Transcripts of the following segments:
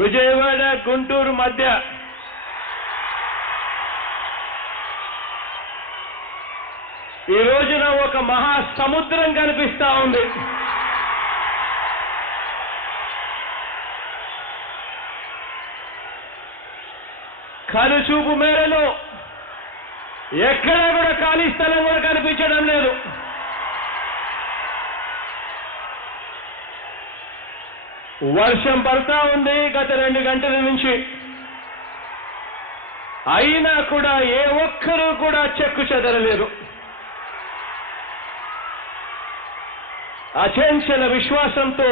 విజయవాడ గుంటూరు మధ్య ఈ రోజున ఒక మహా సముద్రం కనిపిస్తా ఉంది. కనుచూపు మేరలో ఎక్కడా కూడా ఖాళీ స్థలం కూడా కనిపించడం లేదు. వర్షం పడతా ఉంది గత 2 గంటల నుంచి. అయినా కూడా ఏ ఒక్కరూ కూడా చెక్కు చెదరలేదు. అచంచల విశ్వాసంతో,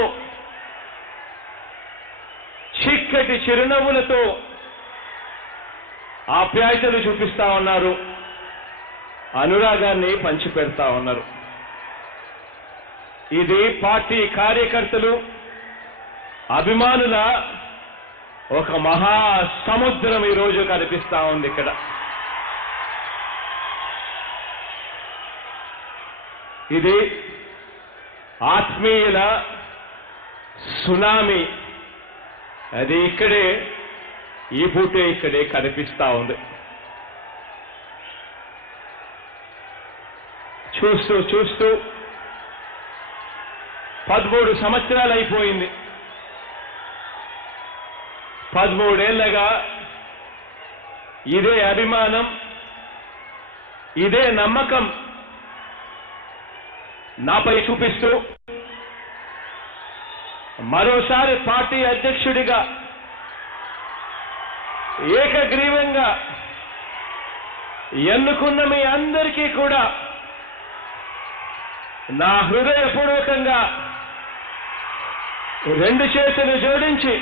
చిక్కటి చిరునవ్వులతో ఆప్యాయతలు చూపిస్తా ఉన్నారు, అనురాగాన్ని పంచిపెడతా ఉన్నారు. ఇది పార్టీ కార్యకర్తలు, అభిమానుల ఒక మహా సముద్రం ఈ రోజు కనిపిస్తా ఉంది ఇక్కడ. ఇది ఆత్మీయుల సునామీ. అది ఇక్కడే, ఈ పూటే ఇక్కడే కనిపిస్తా ఉంది. చూస్తూ చూస్తూ 13 సంవత్సరాలు అయిపోయింది. 13 ఏళ్లగా ఇదే అభిమానం, ఇదే నమ్మకం నాపై చూపిస్తూ మరోసారి పార్టీ అధ్యక్షుడిగా ఏకగ్రీవంగా ఎన్నుకున్న మీ అందరికీ కూడా నా హృదయపూర్వకంగా 2 చేతులు జోడించి,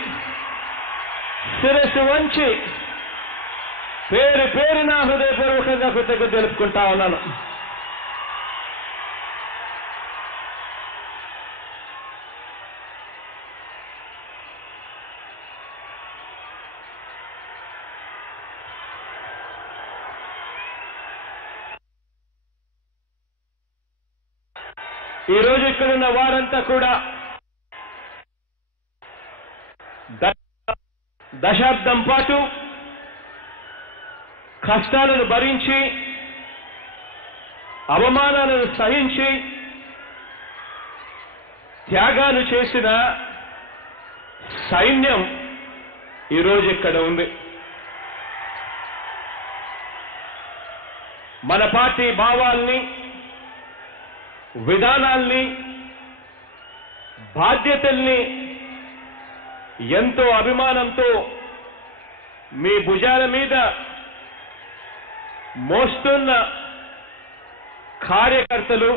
శిరస్సు వంచి పేరు పేరు నా హృదయపూర్వకంగా కృతజ్ఞతలు తెలుపుకుంటా ఉన్నాను. ఈ రోజు ఇక్కడున్న వారంతా కూడా దశాబ్దం పాటు కష్టాలను భరించి, అవమానాలను సహించి, త్యాగాలు చేసిన సైన్యం ఈరోజు ఇక్కడ ఉంది. మన పార్టీ భావాల్ని, విధానాల్ని, బాధ్యతల్ని ఎంతో అభిమానంతో మీ భుజాల మీద మోస్తున్న కార్యకర్తలు,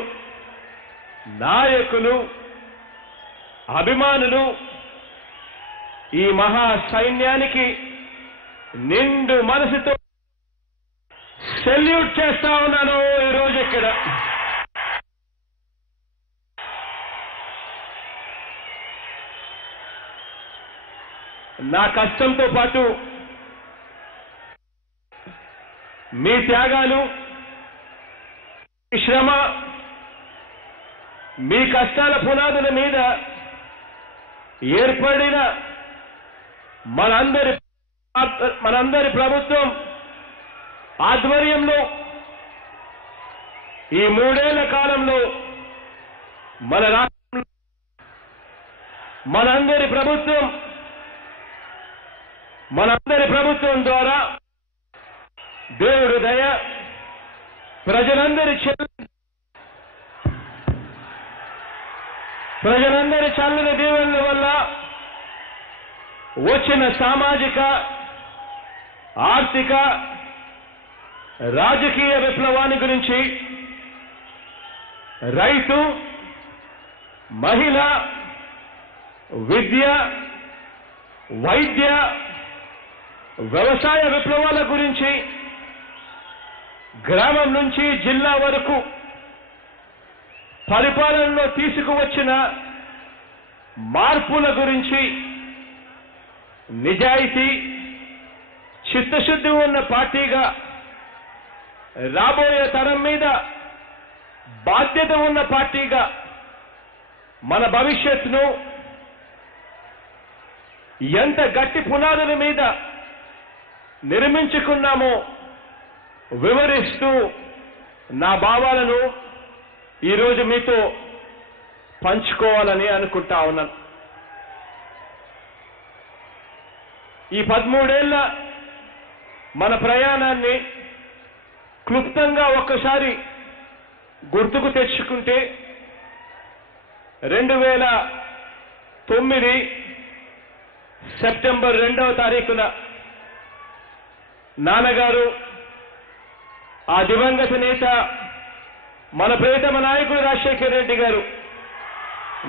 నాయకులు, అభిమానులు, ఈ మహా సైన్యానికి నిండు మనసుతో సెల్యూట్ చేస్తా ఉన్నాను ఈరోజు ఇక్కడ. నా కష్టంతో పాటు మీ త్యాగాలు, మీ శ్రమ, మీ కష్టాల పునాదుల మీద ఏర్పడిన మనందరి ప్రభుత్వం ఆధ్వర్యంలో ఈ 3 ఏళ్ల కాలంలో మన రాష్ట్రంలో మనందరి ప్రభుత్వం ద్వారా దేవుడి దయ, ప్రజలందరి చల్లని దీవెనల వల్ల వచ్చిన సామాజిక, ఆర్థిక, రాజకీయ విప్లవాన్ని గురించి రైతు, మహిళ, విద్య, వైద్య, వ్యవసాయ విప్లవాల గురించి, గ్రామం నుంచి జిల్లా వరకు పరిపాలనలో తీసుకువచ్చిన మార్పుల గురించి, నిజాయితీ, చిత్తశుద్ధి ఉన్న పార్టీగా రాబోయే తరం మీద బాధ్యత ఉన్న పార్టీగా మన భవిష్యత్తును ఎంత గట్టి పునాదుల మీద నిర్మించుకున్నామో వివరిస్తూ నా భావాలను ఈరోజు మీతో పంచుకోవాలని అనుకుంటా ఉన్నాను. ఈ 13 ఏళ్ల మన ప్రయాణాన్ని క్లుప్తంగా ఒక్కసారి గుర్తుకు తెచ్చుకుంటే 2009 సెప్టెంబర్ 2వ తారీఖున నాన్నగారు, ఆ దివంగత నేత మన ప్రియతమ నాయకుడు రాజశేఖర్ రెడ్డి గారు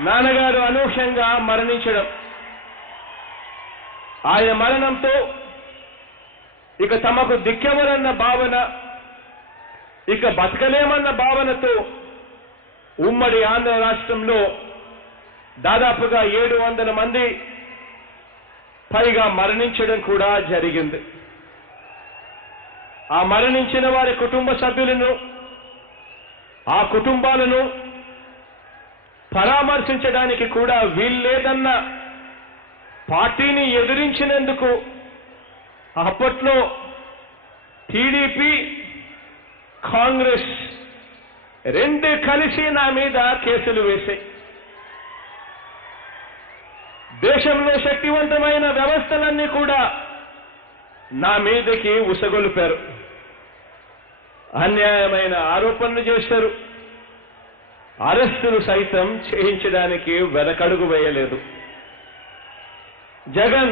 నాన్నగారు అనూహ్యంగా మరణించడం, ఆయన మరణంతో ఇక తమకు దిక్కెవరన్న భావన, ఇక బతకలేమన్న భావనతో ఉమ్మడి ఆంధ్ర రాష్ట్రంలో దాదాపుగా 700 మంది పైగా మరణించడం కూడా జరిగింది. ఆ మరణించిన వారి కుటుంబ సభ్యులను, ఆ కుటుంబాలను పరామర్శించడానికి కూడా వీల్లేదన్న పార్టీని ఎదిరించినందుకు అప్పట్లో టీడీపీ, కాంగ్రెస్ రెండు కలిసి నా మీద కేసులు వేశాయి. దేశంలో శక్తివంతమైన వ్యవస్థలన్నీ కూడా నా మీదకి ఉసగొలిపారు. అన్యాయమైన ఆరోపణలు చేశారు. అరెస్టులు సైతం చేయించడానికి వెనకడుగు వేయలేదు. జగన్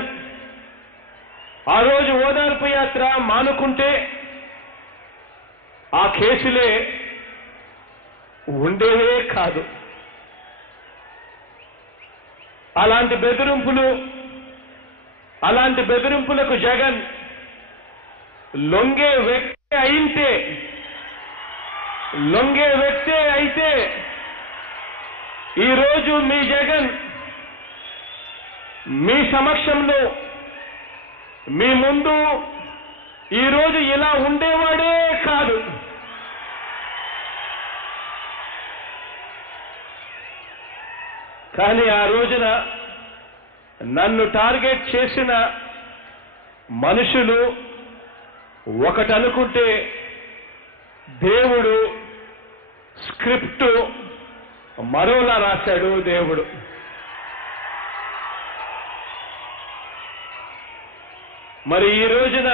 ఆ రోజు ఓదార్పు యాత్ర మానుకుంటే ఆ కేసులే ఉండేవే కాదు. అలాంటి బెదిరింపులకు జగన్ లొంగే వ్యక్తి అయితే ఈరోజు మీ జగన్ మీ సమక్షంలో మీ ముందు ఈరోజు ఇలా ఉండేవాడే కాదు. కానీ ఆ రోజున నన్ను టార్గెట్ చేసిన మనుషులు ఒకటనుకుంటే దేవుడు స్క్రిప్టు మరోలా రాశాడు. దేవుడు మరి ఈ రోజున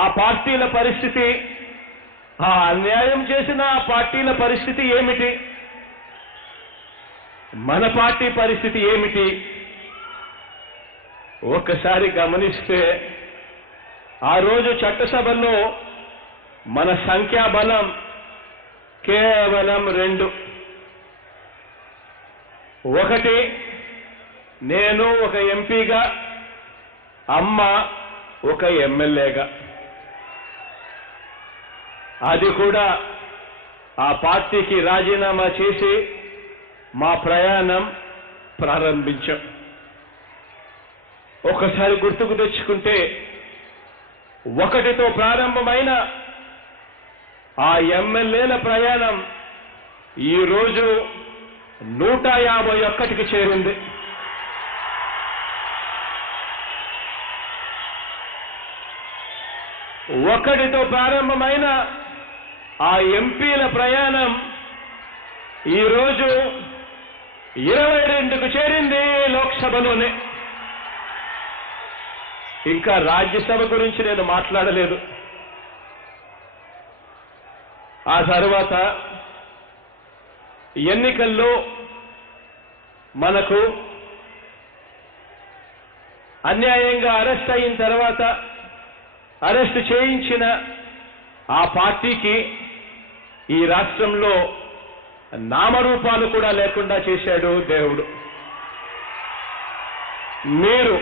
ఆ పార్టీల పరిస్థితి, ఆ అన్యాయం చేసిన ఆ పార్టీల పరిస్థితి ఏమిటి, మన పార్టీ పరిస్థితి ఏమిటి ఒక్కసారి గమనిస్తే, ఆ రోజు చట్టసభలో మన సంఖ్యాబలం కేవలం 2. ఒకటి నేను ఒక ఎంపీగా, అమ్మ ఒక ఎమ్మెల్యేగా. అది కూడా ఆ పార్టీకి రాజీనామా చేసి మా ప్రయాణం ప్రారంభించాం. ఒకసారి గుర్తుకు తెచ్చుకుంటే 1తో ప్రారంభమైన ఆ ఎమ్మెల్యేల ప్రయాణం ఈరోజు 151కి చేరింది. ఒకటితో ప్రారంభమైన ఆ ఎంపీల ప్రయాణం ఈరోజు 22కు చేరింది లోక్సభలోనే. ఇంకా రాజ్యసభ గురించి నేను మాట్లాడలేదు. ఆ తర్వాత ఎన్నికల్లో మనకు అన్యాయంగా అరెస్ట్ అయిన తర్వాత అరెస్ట్ చేయించిన ఆ పార్టీకి ఈ రాష్ట్రంలో నామరూపాలు కూడా లేకుండా చేశాడు దేవుడు. మీరు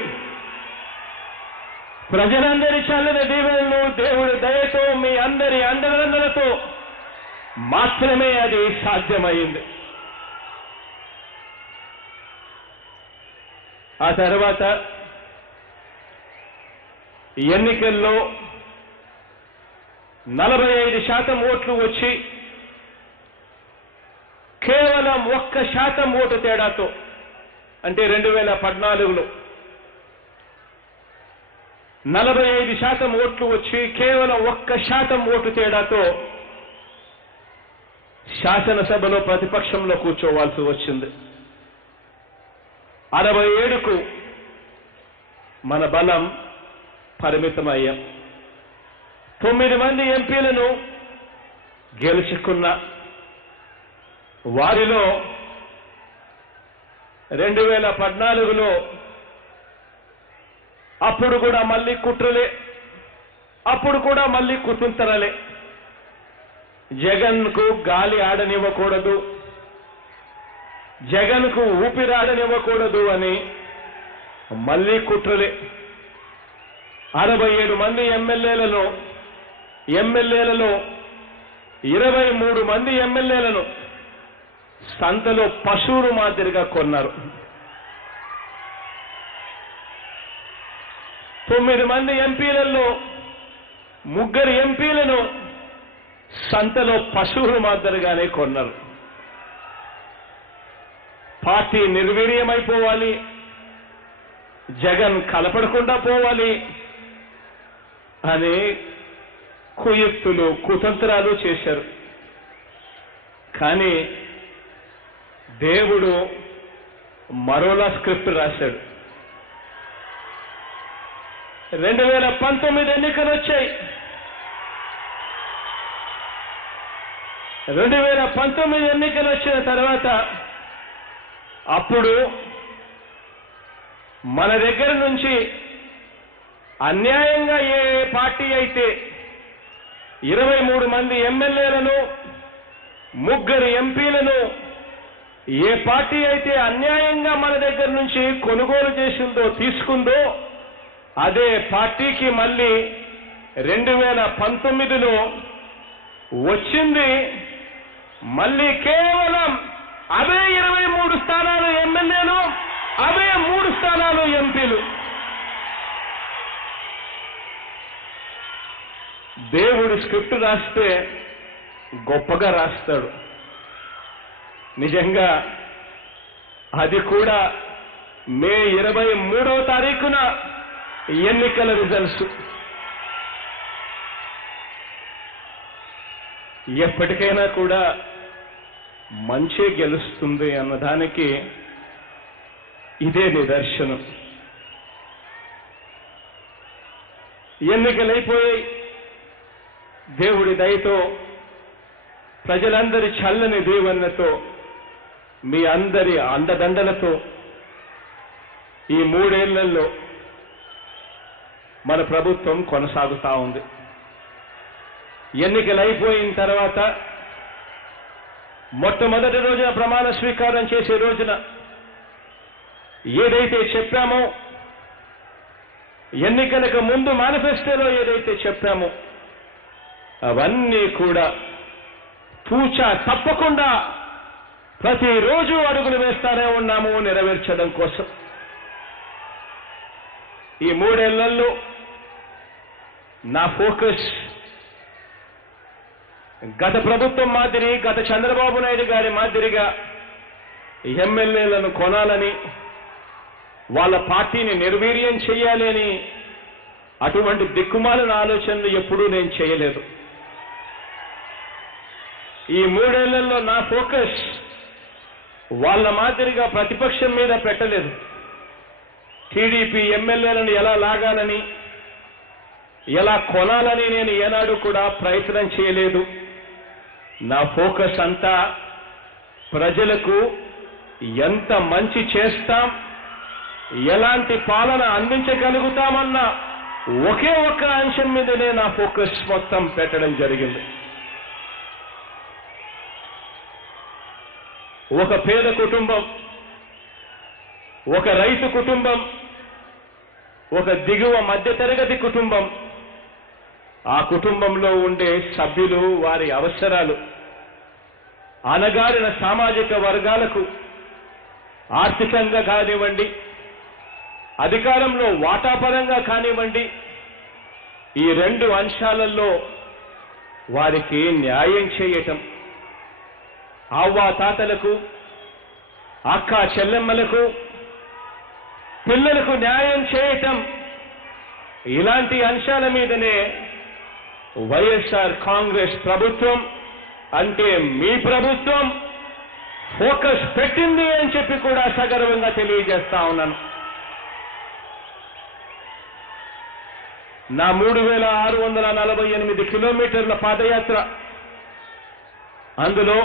ప్రజలందరి చల్లని దీవెనలు, దేవుడి దయతో, మీ అందరి అండదండలతో మాత్రమే అది సాధ్యమైంది. ఆ తర్వాత ఎన్నికల్లో 45% ఓట్లు వచ్చి కేవలం 1% ఓటు తేడాతో, అంటే 2014లో 45% ఓట్లు వచ్చి కేవలం 1% ఓటు తేడాతో శాసనసభలో ప్రతిపక్షంలో కూర్చోవాల్సి వచ్చింది. 67కు మన బలం పరిమితమయ్యాం. 9 మంది ఎంపీలను గెలుచుకున్న వారిలో 2014లో అప్పుడు కూడా మళ్ళీ కుట్రలే, అప్పుడు కూడా మళ్ళీ కుటుంతరలే. జగన్కు గాలి ఆడనివ్వకూడదు, జగన్కు ఊపిరాడనివ్వకూడదు అని మళ్ళీ కుట్రలే. 67 మంది ఎమ్మెల్యేలలో 23 మంది ఎమ్మెల్యేలను సంతలో పశువులు మాదిరిగా కొన్నారు. 9 మంది ఎంపీలలో 3 ఎంపీలను సంతలో పశువులు మాదిరిగానే కొన్నారు. పార్టీ నిర్వీర్యమైపోవాలి, జగన్ కలపడకుండా పోవాలి అని కుయుక్తులు కుతంత్రాలు చేశారు. కానీ దేవుడు మరోలా స్క్రిప్ట్ రాశాడు. 2019 ఎన్నికలు వచ్చాయి. 2019 ఎన్నికలు వచ్చిన తర్వాత అప్పుడు మన దగ్గర నుంచి అన్యాయంగా ఏ పార్టీ అయితే 23 మంది ఎమ్మెల్యేలను 3 ఎంపీలను ఏ పార్టీ అయితే అన్యాయంగా మన దగ్గర నుంచి కొనుగోలు చేసిందో తీసుకుందో అదే పార్టీకి మళ్ళీ 2019లో వచ్చింది మళ్ళీ కేవలం అవే 23 స్థానాలు ఎమ్మెల్యేలు, అవే 3 స్థానాలు ఎంపీలు. దేవుడు స్క్రిప్ట్ రాస్తే గొప్పగా రాస్తాడు. నిజంగా అది కూడా మే 23వ తారీఖున ఎన్నికల రిజల్ట్స్. ఎప్పటికైనా కూడా మంచి గెలుస్తుంది అన్నదానికి ఇదే నిదర్శనం. ఎన్నికలైపోయాయి. దేవుడి దయతో, ప్రజలందరి చల్లని దీవెనలతో, మీ అందరి అండదండలతో ఈ 3 ఏళ్లలో మన ప్రభుత్వం కొనసాగుతా ఉంది. ఎన్నికలైపోయిన తర్వాత మొట్టమొదటి రోజున ప్రమాణ స్వీకారం చేసే రోజున ఏదైతే చెప్పామో, ఎన్నికలకు ముందు మేనిఫెస్టోలో ఏదైతే చెప్పామో అవన్నీ కూడా తూచా తప్పకుండా ప్రతిరోజు అడుగులు వేస్తానే ఉన్నాము నెరవేర్చడం కోసం. ఈ 3 ఏళ్లలో నా ఫోకస్ గత ప్రభుత్వం మాదిరి, గత చంద్రబాబు నాయుడు గారి మాదిరిగా ఎమ్మెల్యేలను కొనాలని, వాళ్ళ పార్టీని నిర్వీర్యం చేయాలి అని అటువంటి దిక్కుమాలిన ఆలోచనలు ఎప్పుడూ నేను చేయలేదు. ఈ 3 ఏళ్లలో నా ఫోకస్ వాళ్ళ మాదిరిగా ప్రతిపక్షం మీద పెట్టలేదు. టీడీపీ ఎమ్మెల్యేలను ఎలా లాగాలని, ఎలా కొనాలని నేను ఏనాడు కూడా ప్రయత్నం చేయలేదు. నా ఫోకస్ అంతా ప్రజలకు ఎంత మంచి చేస్తాం, ఎలాంటి పాలన అందించగలుగుతామన్న ఒకే ఒక్క అంశం మీదనే నా ఫోకస్ మొత్తం పెట్టడం జరిగింది. ఒక పేద కుటుంబం, ఒక రైతు కుటుంబం, ఒక దిగువ మధ్యతరగతి కుటుంబం, ఆ కుటుంబంలో ఉండే సభ్యులు, వారి అవసరాలు, అణగారిన సామాజిక వర్గాలకు ఆర్థికంగా కానివ్వండి, అధికారంలో వాటాపరంగా కానివ్వండి, ఈ 2 అంశాలలో వారికి న్యాయం చేయటం, అవ్వాతాతలకు, అక్క చెల్లెమ్మలకు, పిల్లలకు న్యాయం చేయటం, ఇలాంటి అంశాల మీదనే వైఎస్ఆర్ కాంగ్రెస్ ప్రభుత్వం అంటే మీ ప్రభుత్వం ఫోకస్ పెట్టింది అని చెప్పి కూడా సగర్వంగా తెలియజేస్తా ఉన్నాను. నా 3648 కిలోమీటర్ల పాదయాత్ర, అందులో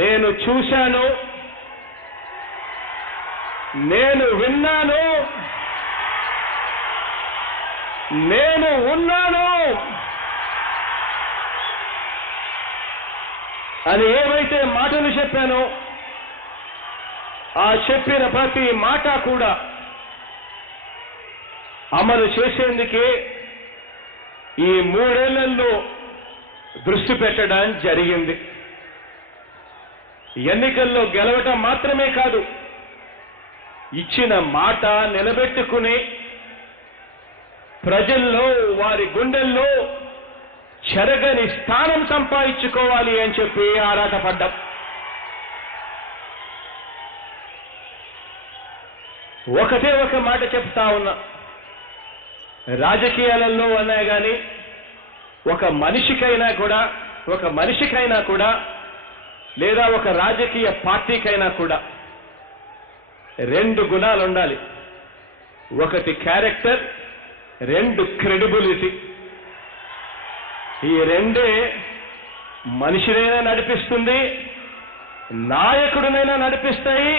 నేను చూశాను, నేను విన్నాను, నేను ఉన్నాను అని ఏవైతే మాటలు చెప్పానో ఆ చెప్పిన ప్రతి మాట కూడా అమలు చేసేందుకే ఈ 3 ఏళ్లలో దృష్టి పెట్టడం జరిగింది. ఎన్నికల్లో గెలవటం మాత్రమే కాదు, ఇచ్చిన మాట నిలబెట్టుకుని ప్రజల్లో వారి గుండెల్లో చెరగని స్థానం సంపాదించుకోవాలి అని చెప్పి ఆరాటపడ్డాం. ఒకటే ఒక మాట చెప్తా ఉన్నా, రాజకీయాలలో అన్నా కానీ ఒక మనిషికైనా కూడా లేదా ఒక రాజకీయ పార్టీకైనా కూడా 2 గుణాలు ఉండాలి. ఒకటి క్యారెక్టర్, 2 క్రెడిబిలిటీ. ఈ 2 మనిషినైనా నడిపిస్తుంది, నాయకుడినైనా నడిపిస్తాయి,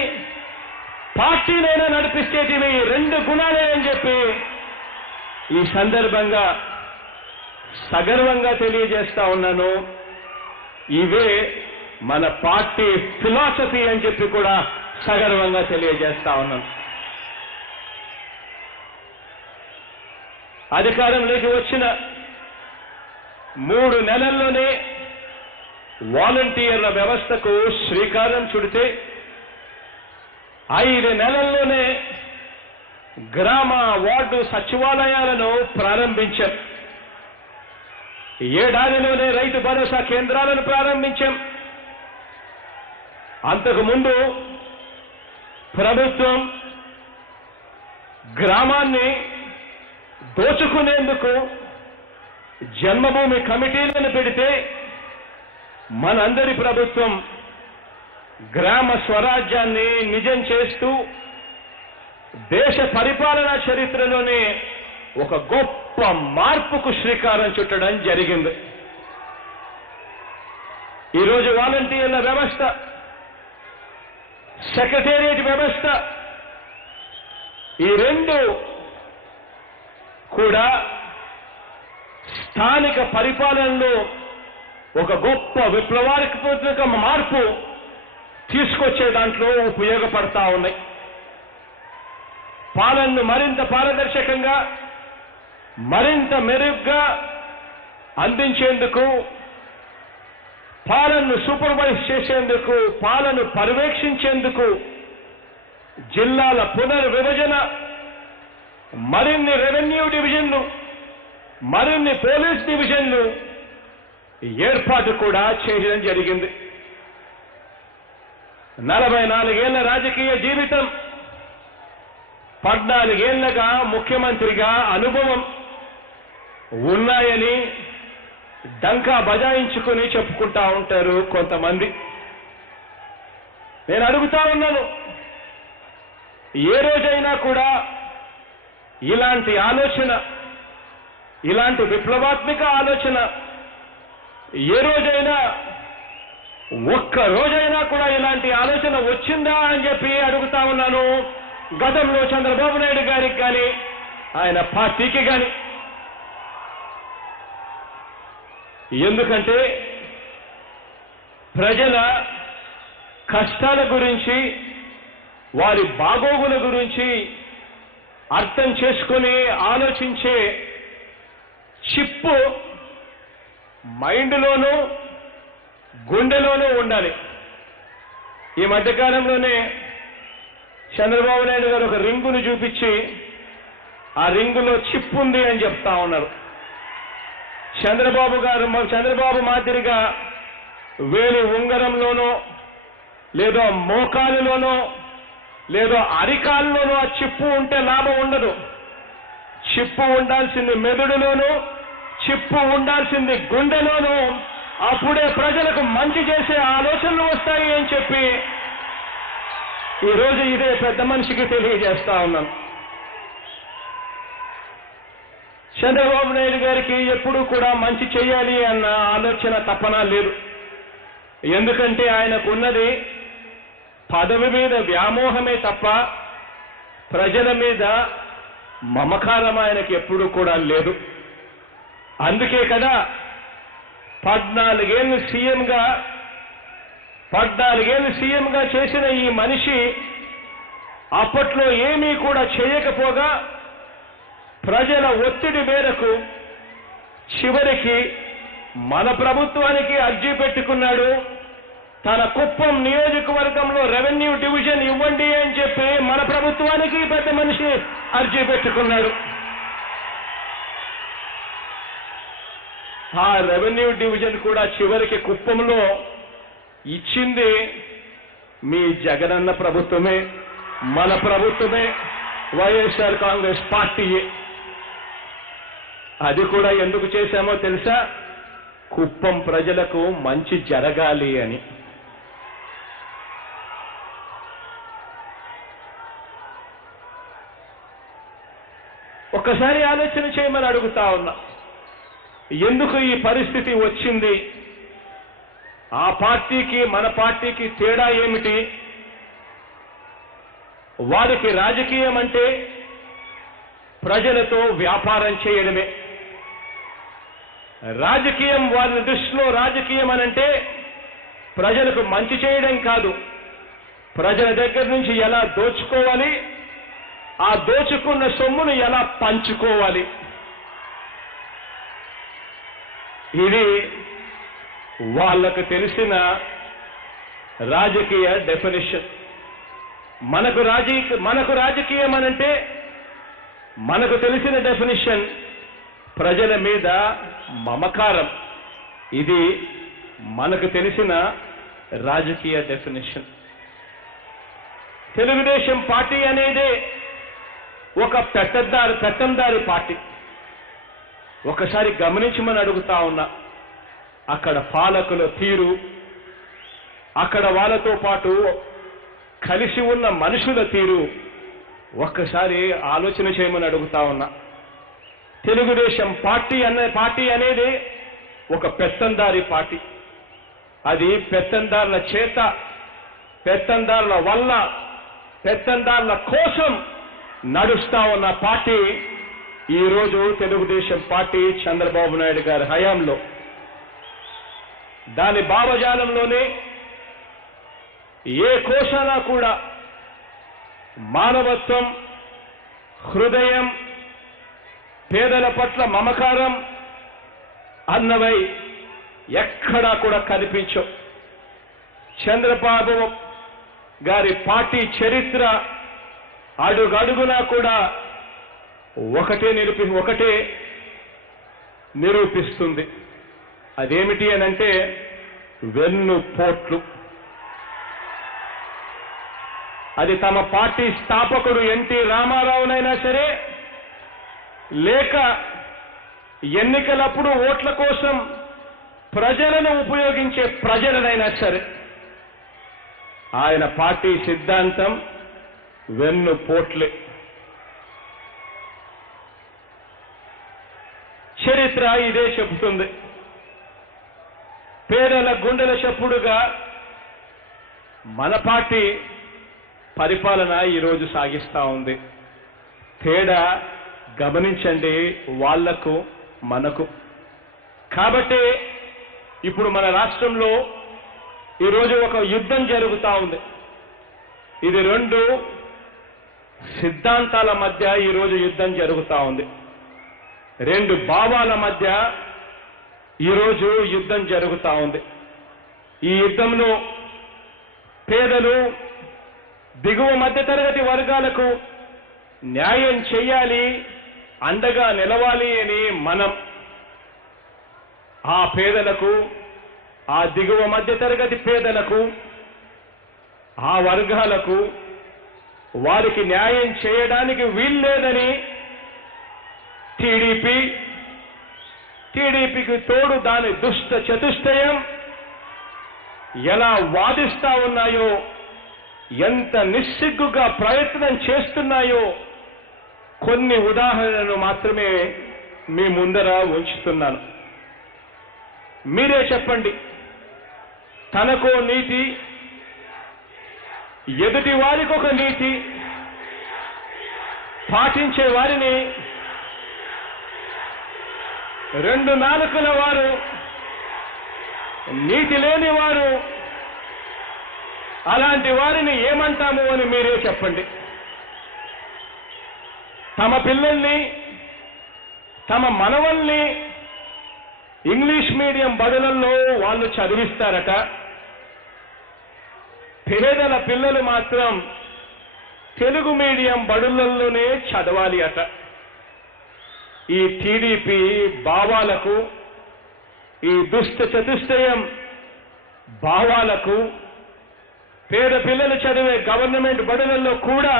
పార్టీనైనా నడిపిస్తేటివి 2 గుణాలే అని చెప్పి ఈ సందర్భంగా సగర్వంగా తెలియజేస్తా ఉన్నాను. ఇవే మన పార్టీ ఫిలాసఫీ అని చెప్పి కూడా సగర్వంగా తెలియజేస్తా ఉన్నాను. అధికారంలోకి వచ్చిన 3 నెలల్లోనే వాలంటీర్ల వ్యవస్థకు శ్రీకారం చుడితే 5 నెలల్లోనే గ్రామ వార్డు సచివాలయాలను ప్రారంభించాం. 7 ఏడాదిలోనే రైతు భరోసా కేంద్రాలను ప్రారంభించాం. అంతకుముందు ప్రభుత్వం గ్రామాన్ని దోచుకునేందుకు జన్మభూమి కమిటీలను పెడితే మనందరి ప్రభుత్వం గ్రామ స్వరాజ్యాన్ని నిజం చేస్తూ దేశ పరిపాలనా చరిత్రలోనే ఒక గొప్ప మార్పుకు శ్రీకారం చుట్టడం జరిగింది. ఈరోజు వాలంటీర్ల వ్యవస్థ, సెక్రటేరియట్ వ్యవస్థ, ఈ 2 కూడా స్థానిక పరిపాలనలో ఒక గొప్ప విప్లవాత్మక మార్పు తీసుకొచ్చే దాంట్లో ఉపయోగపడతా ఉన్నాయి. పాలనను మరింత పారదర్శకంగా, మరింత మెరుగ్గా అందించేందుకు, పాలనను సూపర్వైజ్ చేసేందుకు, పాలనను పర్యవేక్షించేందుకు జిల్లాల పునర్విభజన, మరిన్ని రెవెన్యూ డివిజన్లు, మరిన్ని పోలీస్ డివిజన్లు ఏర్పాటు కూడా చేయడం జరిగింది. 44 ఏళ్ల రాజకీయ జీవితం, 14 ఏళ్లగా ముఖ్యమంత్రిగా అనుభవం ఉన్నాయని డంకా బజాయించుకుని చెప్పుకుంటా ఉంటారు కొంతమంది. నేను అడుగుతా ఉన్నాను, ఏ రోజైనా కూడా ఇలాంటి ఆలోచన, ఇలాంటి విప్లవాత్మక ఆలోచన ఏ రోజైనా, ఒక్క రోజైనా కూడా ఇలాంటి ఆలోచన వచ్చిందా అని చెప్పి అడుగుతా ఉన్నాను. గతంలో చంద్రబాబు నాయుడు గారికి కానీ ఆయన పార్టీకి కానీ. ఎందుకంటే ప్రజల కష్టాల గురించి, వారి బాగోగుల గురించి అర్థం చేసుకుని ఆలోచించే చిప్పు మైండ్లోనూ గుండెలోనూ ఉండాలి. ఈ మధ్యకాలంలోనే చంద్రబాబు నాయుడు గారు ఒక రింగును చూపించి ఆ రింగులో చిప్ ఉంది అని చెప్తా ఉన్నారు. చంద్రబాబు మాదిరిగా వేలు ఉంగరంలోనో, లేదో మోకాలులోనో, లేదో అరికాల్లోనో ఆ చిప్పు ఉంటే లాభం ఉండదు. చిప్పు ఉండాల్సింది మెదడులోనూ, చిప్పు ఉండాల్సింది గుండెలోనూ. అప్పుడే ప్రజలకు మంచి చేసే ఆలోచనలు వస్తాయి అని చెప్పి ఈరోజు ఇదే పెద్ద మనిషికి తెలియజేస్తా ఉన్నాను. చంద్రబాబు నాయుడు గారికి ఎప్పుడూ కూడా మంచి చేయాలి అన్న ఆలోచన తపన లేదు. ఎందుకంటే ఆయనకున్నది పదవి మీద వ్యామోహమే తప్ప ప్రజల మీద మమకారం ఆయనకి ఎప్పుడూ కూడా లేదు. అందుకే కదా 14 ఏళ్ళు సీఎంగా చేసిన ఈ మనిషి అప్పట్లో ఏమీ కూడా చేయకపోగా ప్రజల ఒత్తిడి మేరకు చివరికి మన ప్రభుత్వానికి అర్జీ పెట్టుకున్నాడు. తన కుప్పం నియోజకవర్గంలో రెవెన్యూ డివిజన్ ఇవ్వండి అని చెప్పి మన ప్రభుత్వానికి పెద్ద మనిషి అర్జీ పెట్టుకున్నాడు. ఆ రెవెన్యూ డివిజన్ కూడా చివరికి కుప్పంలో ఇచ్చింది మీ జగనన్న ప్రభుత్వమే, మన ప్రభుత్వమే, వైఎస్ఆర్ కాంగ్రెస్ పార్టీయే. అది కూడా ఎందుకు చేశామో తెలుసా? కుప్పం ప్రజలకు మంచి జరగాలి అని. ఒక్కసారి ఆలోచన చేయమని అడుగుతా ఉన్నా. ఎందుకు ఈ పరిస్థితి వచ్చింది? ఆ పార్టీకి మన పార్టీకి తేడా ఏమిటి? వారికి రాజకీయం అంటే ప్రజలతో వ్యాపారం చేయడమే. రాజకీయం వారి దృష్టిలో రాజకీయం అనంటే ప్రజలకు మంచి చేయడం కాదు, ప్రజల దగ్గర నుంచి ఎలా దోచుకోవాలి, ఆ దోచుకున్న సొమ్మును ఎలా పంచుకోవాలి. ఇది వాళ్ళకు తెలిసిన రాజకీయ డెఫినిషన్. మనకు రాజకీయం అనంటే మనకు తెలిసిన డెఫినిషన్ ప్రజల మీద మమకారం. ఇది మనకు తెలిసిన రాజకీయ డెఫినిషన్. తెలుగుదేశం పార్టీ అనేదే ఒక పెత్తందారి పార్టీ. ఒకసారి గమనించమని అడుగుతా ఉన్నా. అక్కడ పాలకుల తీరు, అక్కడ వాళ్ళతో పాటు కలిసి ఉన్న మనుషుల తీరు ఒక్కసారి ఆలోచన చేయమని అడుగుతా ఉన్నా. తెలుగుదేశం పార్టీ అనేది ఒక పెత్తందారి పార్టీ. అది పెత్తందారుల చేత, పెత్తందారుల వల్ల, పెత్తందారుల కోసం నడుస్తా ఉన్న పార్టీ ఈరోజు తెలుగుదేశం పార్టీ చంద్రబాబు నాయుడు గారి హయాంలో. దాని భావజాలంలోనే ఏ కోశాన కూడా మానవత్వం, హృదయం, పేదల పట్ల మమకారం అన్నవై ఎక్కడా కూడా కనిపించవు. చంద్రబాబు గారి పార్టీ చరిత్ర అడుగడుగునా కూడా ఒకటే నిరూపిస్తుంది. అదేమిటి అనంటే వెన్నుపోట్లు. అది తమ పార్టీ స్థాపకుడు ఎన్టీ రామారావునైనా సరే, లేక ఎన్నికలప్పుడు ఓట్ల కోసం ప్రజలను ఉపయోగించే ప్రజలనైనా సరే, ఆయన పార్టీ సిద్ధాంతం వెన్నుపోట్లే. చరిత్ర ఇదే చెబుతుంది. పేదల గుండెల చప్పుడుగా మన పార్టీ పరిపాలన ఈరోజు సాగిస్తా ఉంది. తేడా గమనించండి, వాళ్లకు మనకు. కాబట్టి ఇప్పుడు మన రాష్ట్రంలో ఈరోజు ఒక యుద్ధం జరుగుతా ఉంది. ఇది రెండు సిద్ధాంతాల మధ్య ఈరోజు యుద్ధం జరుగుతా ఉంది. రెండు భావాల మధ్య ఈరోజు యుద్ధం జరుగుతా ఉంది. ఈ యుద్ధంలో పేదలు, దిగువ మధ్యతరగతి వర్గాలకు న్యాయం చేయాలి, అండగా నిలవాలి అని మనం ఆ పేదలకు, ఆ దిగువ మధ్యతరగతి పేదలకు, ఆ వర్గాలకు వారికి న్యాయం చేయడానికి వీల్లేదని టీడీపీకి తోడు దాని దుష్ట చతుష్టయం ఎలా వాదిస్తా ఉన్నాయో, ఎంత నిస్సిగ్గుగా ప్రయత్నం చేస్తున్నాయో కొన్ని ఉదాహరణలు మాత్రమే మీ ముందర ఉంచుతున్నాను. మీరే చెప్పండి. తనకో నీతి, ఎదుటి వారికి ఒక నీతి, పాటించే వారిని రెండు నాలుకల వారు, నీతి లేని వారు, అలాంటి వారిని ఏమంటాము అని మీరే చెప్పండి. తమ పిల్లల్ని, తమ మనవల్ని ఇంగ్లీష్ మీడియం బడులలో వాళ్ళు చదివిస్తారట. పేదల పిల్లలు మాత్రం తెలుగు మీడియం బడులలోనే చదవాలి అట. ఈ టీడీపీ భావాలకు, ఈ దుష్ట చతుష్టయం భావాలకు పేద పిల్లలు చదివే గవర్నమెంట్ బడులలో కూడా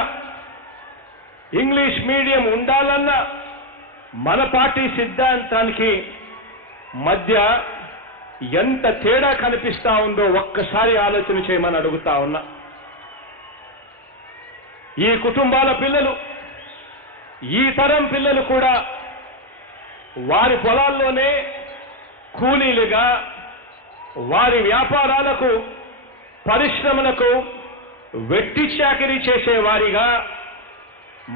ఇంగ్లీష్ మీడియం ఉండాలన్న మన పార్టీ సిద్ధాంతానికి మధ్య ఎంత తేడా కనిపిస్తా ఉందో ఒక్కసారి ఆలోచన చేయమని అడుగుతా ఉన్నా. ఈ కుటుంబాల పిల్లలు, ఈ తరం పిల్లలు కూడా వారి పొలాల్లోనే కూలీలుగా, వారి వ్యాపారాలకు, పరిశ్రమలకు వెట్టి చాకిరీ చేసేవారిగా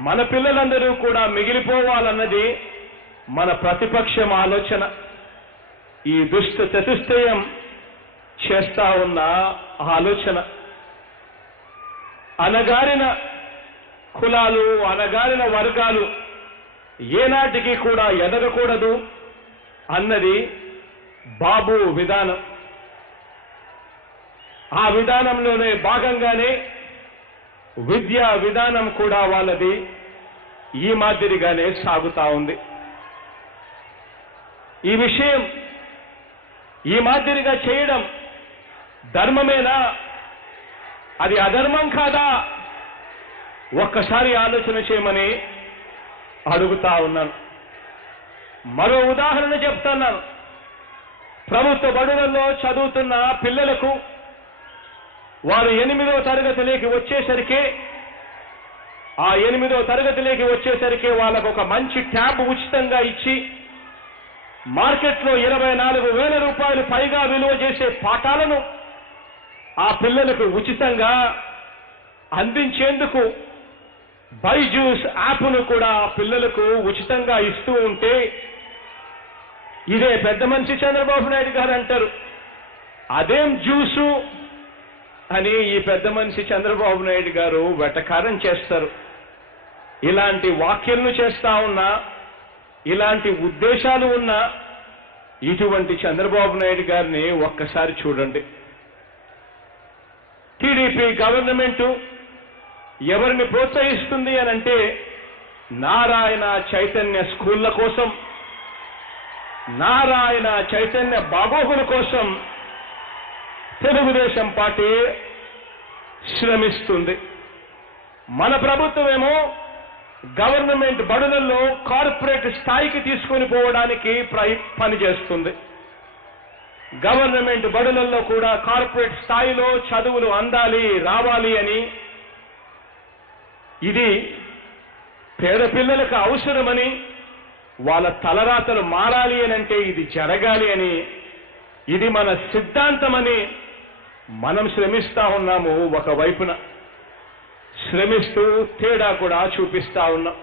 మన పిల్లలందరూ కూడా మిగిలిపోవాలన్నది మన ప్రతిపక్షం ఆలోచన. ఈ దుష్ట చతుష్టయం చేస్తా ఉన్న ఆలోచన. అనగారిన కులాలు, అనగారిన వర్గాలు ఏనాటికి కూడా ఎదగకూడదు అన్నది బాబు విధానం. ఆ విధానంలోనే భాగంగానే విద్యా విధానం కూడా వాళ్ళది ఈ మాదిరిగానే సాగుతా ఉంది. ఈ విషయం ఈ మాదిరిగా చేయడం ధర్మమేనా, అది అధర్మం కాదా, ఒక్కసారి ఆలోచన చేయమని అడుగుతా ఉన్నాను. మరో ఉదాహరణ చెప్తున్నాను. ప్రభుత్వ బడులలో చదువుతున్న పిల్లలకు వారు 8వ తరగతిలోకి వచ్చేసరికి, ఆ 8వ తరగతిలోకి వచ్చేసరికి వాళ్ళకు ఒక మంచి ట్యాబ్ ఉచితంగా ఇచ్చి మార్కెట్లో 24,000 రూపాయలు పైగా విలువ చేసే పాఠాలను ఆ పిల్లలకు ఉచితంగా అందించేందుకు బైజూస్ యాప్ను కూడా ఆ పిల్లలకు ఉచితంగా ఇస్తూ ఉంటే, ఇదే పెద్ద మనిషి చంద్రబాబు నాయుడు గారు అంటారు అదేం జ్యూసు అని ఈ పెద్ద మనిషి చంద్రబాబు నాయుడు గారు వెటకారం చేస్తారు. ఇలాంటి వ్యాఖ్యలను చేస్తా ఉన్నా, ఇలాంటి ఉద్దేశాలు ఉన్న ఇటువంటి చంద్రబాబు నాయుడు గారిని ఒక్కసారి చూడండి. టీడీపీ గవర్నమెంట్ ఎవరిని ప్రోత్సహిస్తుంది అనంటే నారాయణ చైతన్య స్కూళ్ల కోసం, నారాయణ చైతన్య బాగోగుల కోసం తెలుగుదేశం పార్టీ శ్రమిస్తుంది. మన ప్రభుత్వమేమో గవర్నమెంట్ బడులలో కార్పొరేట్ స్థాయికి తీసుకొని పోవడానికి పనిచేస్తుంది. గవర్నమెంట్ బడులలో కూడా కార్పొరేట్ స్థాయిలో చదువులు అందాలి, రావాలి అని, ఇది పేద పిల్లలకు అవసరమని, వాళ్ళ తలరాతలు మారాలి అనంటే ఇది జరగాలి అని, ఇది మన సిద్ధాంతమని మనం శ్రమిస్తా ఉన్నాము. ఒకవైపున శ్రమిస్తూ తేడా కూడా చూపిస్తా ఉన్నాం.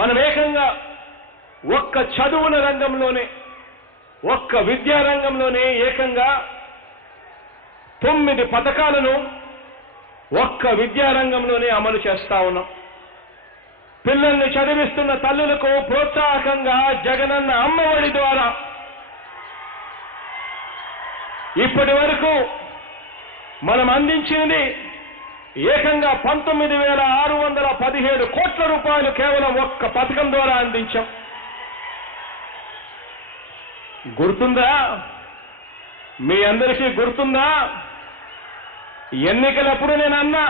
మనం ఏకంగా ఒక్క చదువుల రంగంలోనే, ఒక్క విద్యా రంగంలోనే ఏకంగా 9 పథకాలను ఒక్క విద్యారంగంలోనే అమలు చేస్తా ఉన్నాం. పిల్లల్ని చదివిస్తున్న తల్లులకు ప్రోత్సాహకంగా జగనన్న అమ్మఒడి ద్వారా ఇప్పటి వరకు మనం అందించింది ఏకంగా 19,617 కోట్ల రూపాయలు కేవలం ఒక్క పథకం ద్వారా అందించాం. గుర్తుందా? మీ అందరికీ గుర్తుందా? ఎన్నికలప్పుడు నేను అన్నా,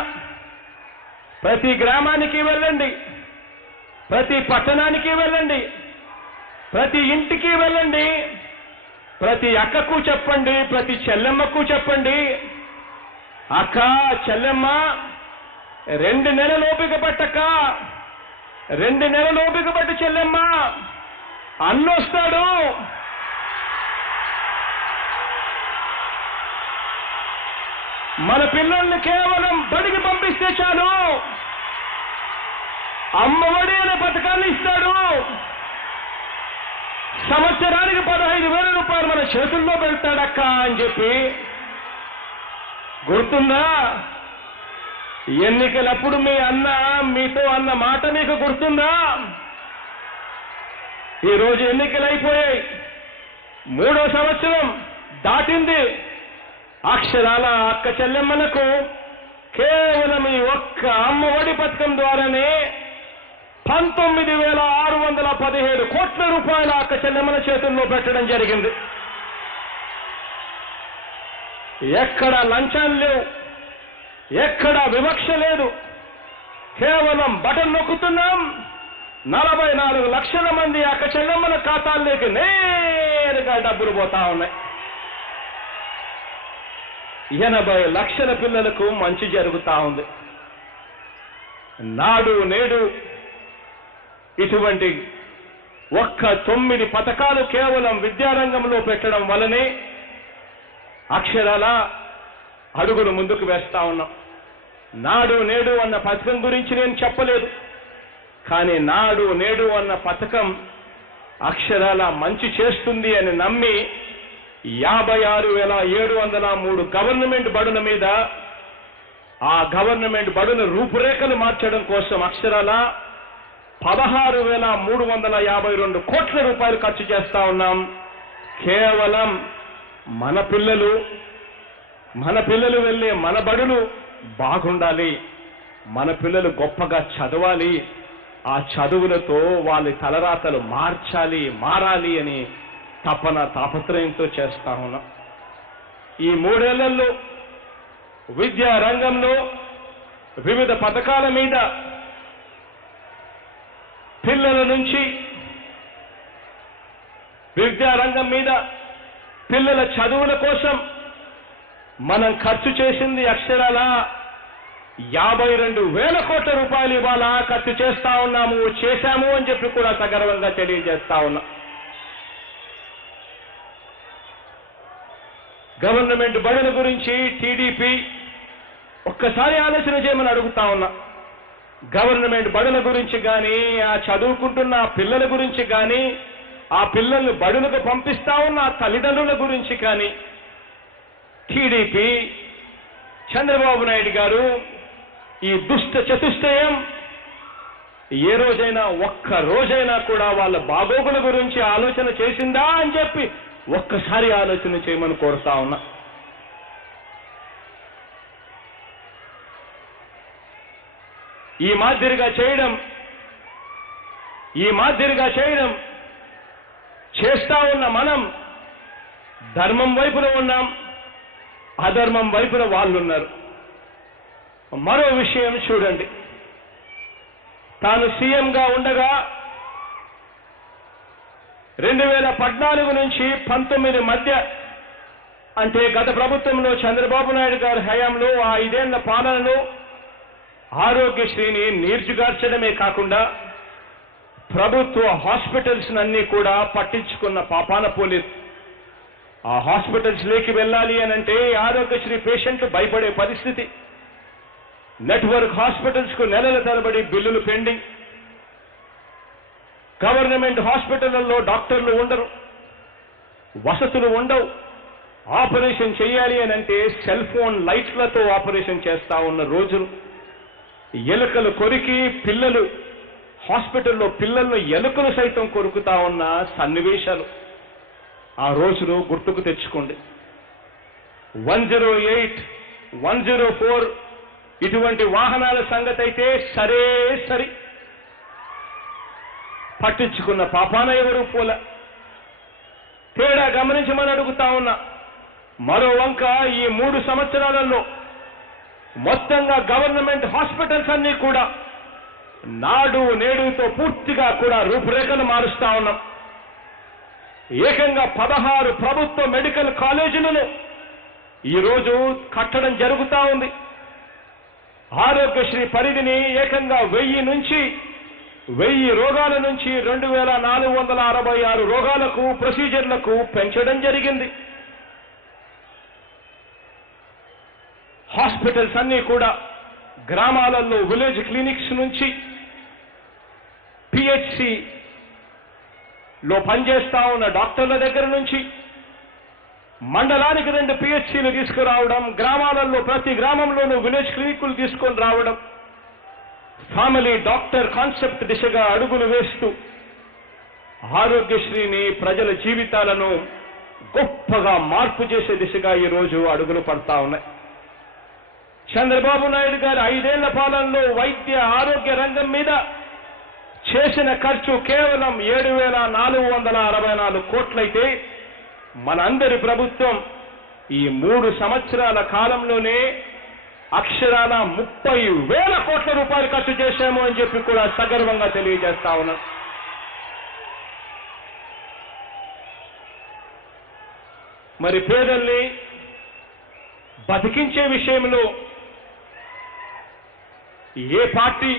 ప్రతి గ్రామానికి వెళ్ళండి, ప్రతి పట్టణానికి వెళ్ళండి, ప్రతి ఇంటికి వెళ్ళండి, ప్రతి అక్కకు చెప్పండి, ప్రతి చెల్లెమ్మకు చెప్పండి, అక్క చెల్లెమ్మ 2 నెలలు ఓపిక పట్టక్క, 2 నెలలు ఓపిక పట్టు చెల్లెమ్మ, అన్నొస్తాడు. మన పిల్లల్ని కేవలం బడికి పంపిస్తే చాలు, అమ్మఒడి అనే పథకాన్ని ఇస్తాడు. సంవత్సరానికి 15,000 రూపాయలు మన చేతుల్లో పెడతాడక్క అని చెప్పి. గుర్తుందా? ఎన్నికలప్పుడు మీ అన్న మీతో అన్న మాట మీకు గుర్తుందా? ఈరోజు ఎన్నికలు అయిపోయాయి, 3వ సంవత్సరం దాటింది. అక్షరాల అక్క చెల్లెమ్మలకు కేవలం ఈ ఒక్క అమ్మఒడి పథకం ద్వారానే 19,617 కోట్ల రూపాయల అక్క చెల్లెమ్మల చేతుల్లో పెట్టడం జరిగింది. ఎక్కడ లంచాలు లేవు, ఎక్కడ వివక్ష లేదు. కేవలం బటన్ నొక్కుతున్నాం, 44 లక్షల మంది అక్క చెల్లెమ్మల ఖాతాల్లోకి నేరుగా డబ్బులు పోతా ఉన్నాయి. 80 లక్షల పిల్లలకు మంచి జరుగుతా ఉంది. నాడు నేడు ఇటువంటి ఒక్క 9 పథకాలు కేవలం విద్యారంగంలో పెట్టడం వల్లనే అక్షరాల అడుగులు ముందుకు వేస్తా ఉన్నాం. నాడు నేడు అన్న పథకం గురించి నేను చెప్పలేదు, కానీ నాడు నేడు అన్న పథకం అక్షరాల మంచి చేస్తుంది అని నమ్మి 56,703 గవర్నమెంట్ బడుల మీద ఆ గవర్నమెంట్ బడుల రూపురేఖలు మార్చడం కోసం అక్షరాల 16,352 కోట్ల రూపాయలు ఖర్చు చేస్తా ఉన్నాం. కేవలం మన పిల్లలు వెళ్ళే మన బడులు బాగుండాలి, మన పిల్లలు గొప్పగా చదవాలి, ఆ చదువులతో వాళ్ళ తలరాతలు మారాలి అని తాపత్రయంతో చేస్తా ఉన్నాం. ఈ 3 ఏళ్లలో విద్యా రంగంలో వివిధ పథకాల మీద పిల్లల నుంచి విద్యారంగం మీద పిల్లల చదువుల కోసం మనం ఖర్చు చేసింది అక్షరాల 52,000 కోట్ల రూపాయలు ఇవాళ ఖర్చు చేశాము అని చెప్పి కూడా సగర్వంగా తెలియజేస్తా ఉన్నాం. గవర్నమెంట్ బడుల గురించి టీడీపీ ఒక్కసారి ఆలోచన చేయమని అడుగుతా ఉన్నా. గవర్నమెంట్ బడుల గురించి కానీ, ఆ చదువుకుంటున్న పిల్లల గురించి కానీ, ఆ పిల్లల్ని బడులకు పంపిస్తా ఉన్న తల్లిదండ్రుల గురించి కానీ టీడీపీ చంద్రబాబు నాయుడు గారు ఈ దుష్ట చతుష్టయం ఏ రోజైనా ఒక్క రోజైనా కూడా వాళ్ళ బాగోగుల గురించి ఆలోచన చేసిందా అని చెప్పి ఒక్కసారి ఆలోచన చేయమని కోరుతా ఉన్నా. ఈ మాదిరిగా చేయడం చేస్తా ఉన్న మనం ధర్మం వైపులో ఉన్నాం, అధర్మం వైపున వాళ్ళున్నారు. మరో విషయం చూడండి, తాను సీఎంగా ఉండగా 2014 నుంచి 19 మధ్య, అంటే గత ప్రభుత్వంలో చంద్రబాబు నాయుడు గారి హయాంలో ఆ 5 ఏళ్ల పాలనలో ఆరోగ్యశ్రీని నీర్జుగార్చడమే కాకుండా ప్రభుత్వ హాస్పిటల్స్ అన్ని కూడా పట్టించుకున్న పాపాన పోలేదు. ఆ హాస్పిటల్స్ లోకి వెళ్ళాలి అనంటే ఆరోగ్యశ్రీ పేషెంట్లు భయపడే పరిస్థితి. నెట్వర్క్ హాస్పిటల్స్ కు నెలల తరబడి బిల్లులు పెండింగ్. గవర్నమెంట్ హాస్పిటళ్లలో డాక్టర్లు ఉండరు, వసతులు ఉండవు. ఆపరేషన్ చేయాలి అనంటే సెల్ ఫోన్ లైట్లతో ఆపరేషన్ చేస్తా ఉన్న రోజులు. ఎలుకలు కొరికి హాస్పిటల్లో పిల్లలను ఎలుకలు సైతం కొరుకుతా ఉన్న సన్నివేశాలు ఆ రోజులు గుర్తుకు తెచ్చుకోండి. 108, 104 ఇటువంటి వాహనాల సంగతి అయితే సరి పట్టించుకున్న పాపాన ఎవరు పోల. తేడా గమనించమని అడుగుతా ఉన్నా. మరో వంక ఈ 3 సంవత్సరాలలో మొత్తంగా గవర్నమెంట్ హాస్పిటల్స్ అన్ని కూడా నాడు నేడుతో పూర్తిగా కూడా రూపురేఖలు మారుస్తా ఉన్నాం. ఏకంగా 16 ప్రభుత్వ మెడికల్ కాలేజీలను ఈరోజు కట్టడం జరుగుతా ఉంది. ఆరోగ్యశ్రీ పరిధిని ఏకంగా 1000 రోగాల నుంచి 2466 రోగాలకు ప్రొసీజర్లకు పెంచడం జరిగింది. హాస్పిటల్స్ అన్నీ కూడా గ్రామాలలో విలేజ్ క్లినిక్స్ నుంచి పిహెచ్సి లో పనిచేస్తా ఉన్న డాక్టర్ల దగ్గర నుంచి మండలానికి 2 పిహెచ్సిలు తీసుకురావడం, గ్రామాలలో ప్రతి గ్రామంలోనూ విలేజ్ క్లినిక్లు తీసుకొని రావడం, ఫ్యామిలీ డాక్టర్ కాన్సెప్ట్ దిశగా అడుగులు వేస్తూ ఆరోగ్యశ్రీని ప్రజల జీవితాలను గొప్పగా మార్పు చేసే దిశగా ఈరోజు అడుగులు పడతా ఉన్నాయి. చంద్రబాబు నాయుడు గారి 5 ఏళ్ల పాలనలో వైద్య ఆరోగ్య రంగం మీద చేసిన ఖర్చు కేవలం 7,464 కోట్లయితే మనందరి ప్రభుత్వం ఈ 3 సంవత్సరాల కాలంలోనే అక్షరాల 30,000 కోట్ల రూపాయలు ఖర్చు చేశాము అని చెప్పి కూడా సగర్వంగా తెలియజేస్తా ఉన్నాం. మరి పేదల్ని బతికించే విషయంలో ఏ పార్టీ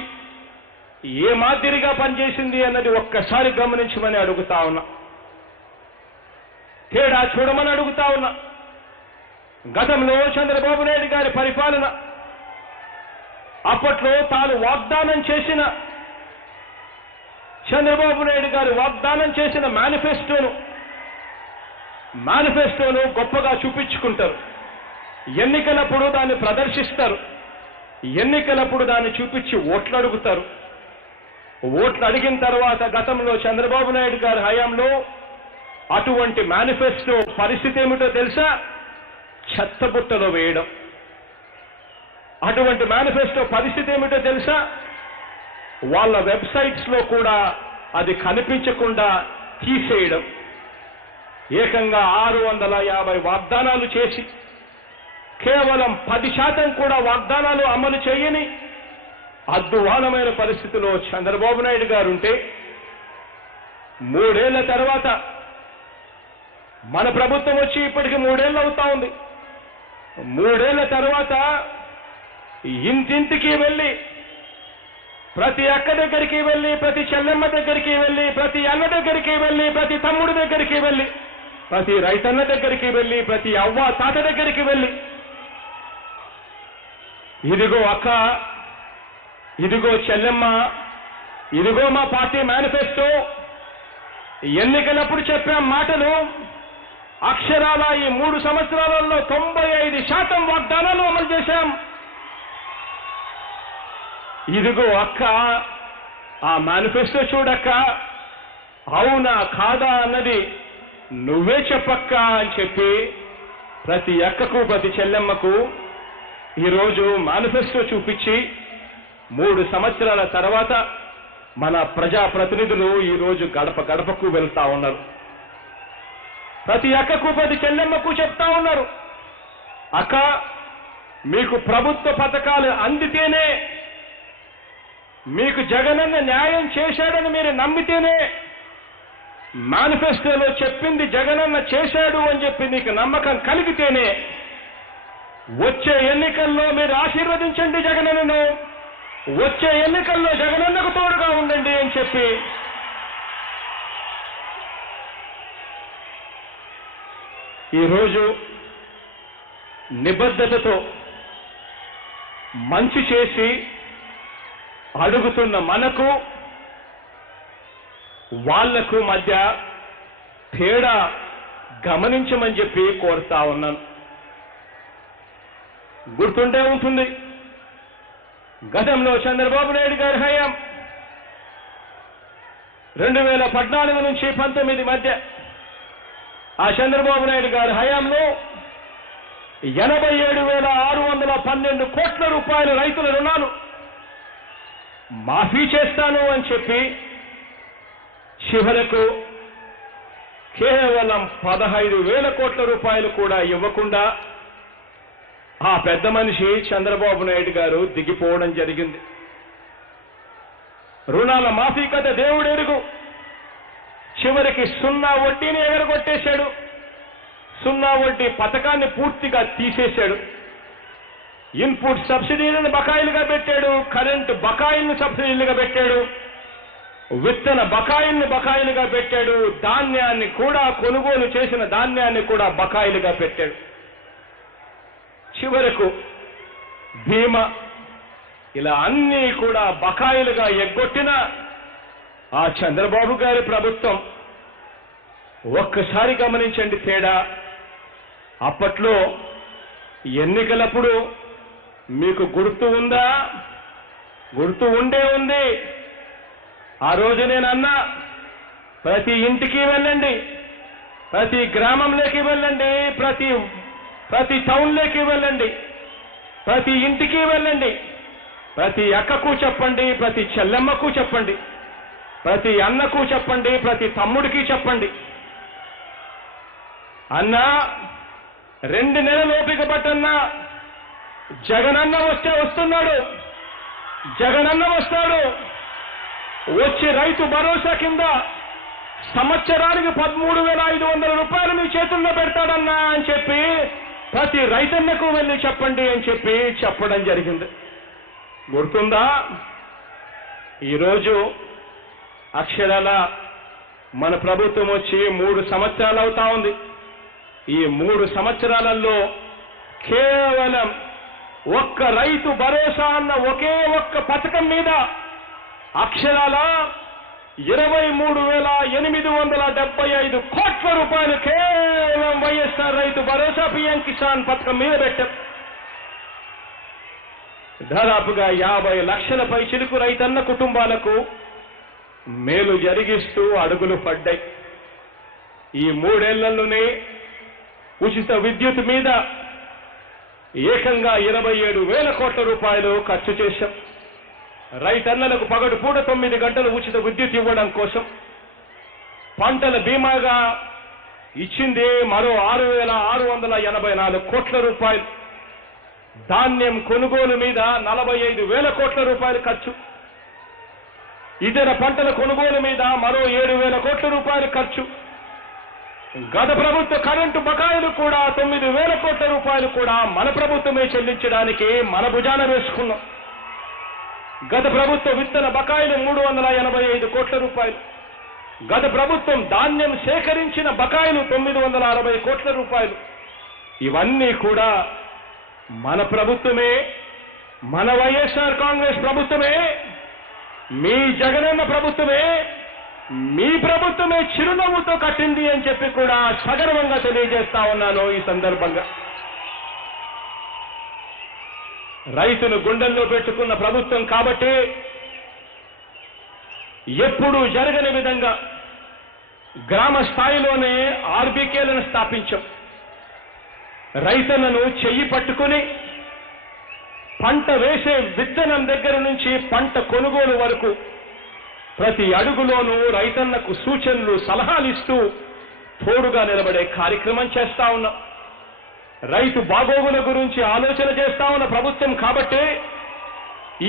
ఏ మాదిరిగా పనిచేసింది అన్నది ఒక్కసారి గమనించమని అడుగుతా ఉన్నా. తేడా చూడమని అడుగుతా ఉన్నా. గతంలో చంద్రబాబు నాయుడు గారి పరిపాలన, అప్పట్లో తాను వాగ్దానం చేసిన చంద్రబాబు నాయుడు గారు వాగ్దానం చేసిన మేనిఫెస్టోను గొప్పగా చూపించుకుంటారు. ఎన్నికలప్పుడు దాన్ని ప్రదర్శిస్తారు. ఎన్నికలప్పుడు దాన్ని చూపించి ఓట్లు అడుగుతారు. ఓట్లు అడిగిన తర్వాత గతంలో చంద్రబాబు నాయుడు గారి హయాంలో అటువంటి మేనిఫెస్టో పరిస్థితి ఏమిటో తెలుసా? చెత్తబుట్టలో వేయడం. అటువంటి మేనిఫెస్టో పరిస్థితి ఏమిటో తెలుసా? వాళ్ళ వెబ్సైట్స్ లో కూడా అది కనిపించకుండా తీసేయడం. ఏకంగా 650 వాగ్దానాలు చేసి కేవలం 10% కూడా వాగ్దానాలు అమలు చేయని అద్భుతమైన పరిస్థితిలో చంద్రబాబు నాయుడు గారు ఉంటే 3 ఏళ్ల తర్వాత మన ప్రభుత్వం వచ్చి ఇప్పటికి 3 ఏళ్ళు అవుతా ఉంది. 3 ఏళ్ల తర్వాత ఇంటింటికి వెళ్ళి, ప్రతి అక్క దగ్గరికి వెళ్ళి, ప్రతి చెల్లెమ్మ దగ్గరికి వెళ్ళి, ప్రతి అన్న దగ్గరికి వెళ్ళి, ప్రతి తమ్ముడి దగ్గరికి వెళ్ళి, ప్రతి రైతన్న దగ్గరికి వెళ్ళి, ప్రతి అవ్వ తాత దగ్గరికి వెళ్ళి, ఇదిగో అక్క, ఇదిగో చెల్లెమ్మ, ఇదిగో మా పార్టీ మేనిఫెస్టో, ఎన్నికలప్పుడు చెప్పాం మాటలు అక్షరాల ఈ 3 సంవత్సరాలలో 95% వాగ్దానాలు అమలు చేశాం. ఇదిగో అక్క, ఆ మేనిఫెస్టో చూడక్క, అవునా కాదా అన్నది నువ్వే చెప్పక్క అని చెప్పి ప్రతి అక్కకు ప్రతి చెల్లెమ్మకు ఈరోజు మేనిఫెస్టో చూపించి 3 సంవత్సరాల తర్వాత మన ప్రజాప్రతినిధులు ఈరోజు గడప గడపకు వెళ్తా ఉన్నారు. ప్రతి అక్కకు ప్రతి చెల్లెమ్మకు చెప్తా ఉన్నారు, అక్క మీకు ప్రభుత్వ పథకాలు అందితేనే, మీకు జగనన్న న్యాయం చేశాడని మీరు నమ్మితేనే, మేనిఫెస్టోలో చెప్పింది జగనన్న చేశాడు అని చెప్పి నీకు నమ్మకం కలిగితేనే వచ్చే ఎన్నికల్లో మీరు ఆశీర్వదించండి జగనన్నను, వచ్చే ఎన్నికల్లో జగనన్నకు తోడుగా ఉండండి అని చెప్పి ఈరోజు నిబద్ధతతో మంచి చేసి అడుగుతున్న మనకు వాళ్లకు మధ్య తేడా గమనించమని చెప్పి కోరుతా ఉన్నాను. గుర్తుండే ఉంటుంది, గతంలో చంద్రబాబు నాయుడు గారి హయాం 2014 నుంచి 19 మధ్య ఆ చంద్రబాబు నాయుడు గారి హయాంలో 87,612 కోట్ల రూపాయల రైతుల రుణాలు మాఫీ చేస్తాను అని చెప్పి చివరకు కేవలం 15,000 కోట్ల రూపాయలు కూడా ఇవ్వకుండా ఆ పెద్ద మనిషి చంద్రబాబు నాయుడు గారు దిగిపోవడం జరిగింది. రుణాల మాఫీ కథ దేవుడెరుగు. చివరికి సున్నా వడ్డీని ఎగరగొట్టేశాడు. సున్నా వడ్డీ పథకాన్ని పూర్తిగా తీసేశాడు. ఇన్పుట్ సబ్సిడీలను బకాయిలుగా పెట్టాడు. కరెంటు బకాయిలను సబ్సిడీలుగా పెట్టాడు. విత్తన బకాయిల్ని బకాయిలుగా పెట్టాడు. ధాన్యాన్ని కూడా, కొనుగోలు చేసిన ధాన్యాన్ని కూడా బకాయిలుగా పెట్టాడు. చివరకు బీమా, ఇలా అన్నీ కూడా బకాయిలుగా ఎగ్గొట్టిన ఆ చంద్రబాబు గారి ప్రభుత్వం ఒక్కసారి గమనించండి తేడా. అప్పట్లో ఎన్నికలప్పుడు మీకు గుర్తు ఉందా? గుర్తు ఉండే ఉంది. ఆ రోజు నేను అన్నా, ప్రతి ఇంటికి వెళ్ళండి, ప్రతి గ్రామంలోకి వెళ్ళండి, ప్రతి టౌన్లోకి వెళ్ళండి, ప్రతి ఇంటికి వెళ్ళండి, ప్రతి అక్కకు చెప్పండి, ప్రతి చెల్లెమ్మకు చెప్పండి, ప్రతి అన్నకు చెప్పండి, ప్రతి తమ్ముడికి చెప్పండి, అన్నా 2 నెలలు ఓపిక పట్టన్నా, జగనన్న వస్తున్నాడు, జగనన్న వస్తాడు, వచ్చి రైతు భరోసా కింద సంవత్సరానికి 13,500 రూపాయలు మీ చేతుల్లో పెడతాడన్నా అని చెప్పి ప్రతి రైతన్నకు వెళ్ళి చెప్పండి అని చెప్పి చెప్పడం జరిగింది. గుర్తుందా? ఈరోజు అక్షరాల మన ప్రభుత్వం వచ్చి 3 సంవత్సరాలు అవుతా ఉంది. ఈ 3 సంవత్సరాలలో కేవలం ఒక్క రైతు భరోసా అన్న ఒకే ఒక్క పథకం మీద అక్షరాల 23,875 కోట్ల రూపాయలు కేవలం వైఎస్ఆర్ రైతు భరోసా పిఎం కిసాన్ పథకం మీద పెట్టారు. దాదాపుగా 50 లక్షల పైచిలుకు రైతన్న కుటుంబాలకు మేలు జరిగిస్తూ అడుగులు పడ్డాయి. ఈ 3 ఏళ్లలోనే ఉచిత విద్యుత్ మీద ఏకంగా 27,000 కోట్ల రూపాయలు ఖర్చు చేశాం. రైతన్నలకు పగటిపూట 9 గంటలు ఉచిత విద్యుత్ ఇవ్వడం కోసం పంటల బీమాగా ఇచ్చింది మరో 6,684 కోట్ల రూపాయలు. ధాన్యం కొనుగోలు మీద 45,000 కోట్ల రూపాయలు ఖర్చు. ఇతర పంటల కొనుగోలు మీద మరో 7,000 కోట్ల రూపాయలు ఖర్చు. గత ప్రభుత్వ కరెంటు బకాయిలు కూడా 9,000 కోట్ల రూపాయలు కూడా మన ప్రభుత్వమే చెల్లించడానికి మన భుజాన వేసుకున్నాం. గత ప్రభుత్వ విత్తన బకాయిలు 385 కోట్ల రూపాయలు. గత ప్రభుత్వం ధాన్యం సేకరించిన బకాయిలు 960 కోట్ల రూపాయలు. ఇవన్నీ కూడా మన ప్రభుత్వమే, మన వైఎస్ఆర్ కాంగ్రెస్ ప్రభుత్వమే, మీ జగనన్న ప్రభుత్వమే, మీ ప్రభుత్వమే చిరునవ్వుతో కట్టింది అని చెప్పి కూడా సగర్వంగా తెలియజేస్తా ఉన్నాను. ఈ సందర్భంగా రైతును గుండెల్లో పెట్టుకున్న ప్రభుత్వం కాబట్టి ఎప్పుడూ జరగని విధంగా గ్రామ స్థాయిలోనే ఆర్బీకేలను స్థాపించాం. రైతన్నను చెయ్యి పట్టుకుని పంట వేసే విత్తనం దగ్గర నుంచి పంట కొనుగోలు వరకు ప్రతి అడుగులోనూ రైతన్నకు సూచనలు, సలహాలు ఇస్తూ తోడుగా నిలబడే కార్యక్రమం చేస్తా ఉన్నాం. రైతు బాగోగుల గురించి ఆలోచన చేస్తా ఉన్న ప్రభుత్వం కాబట్టి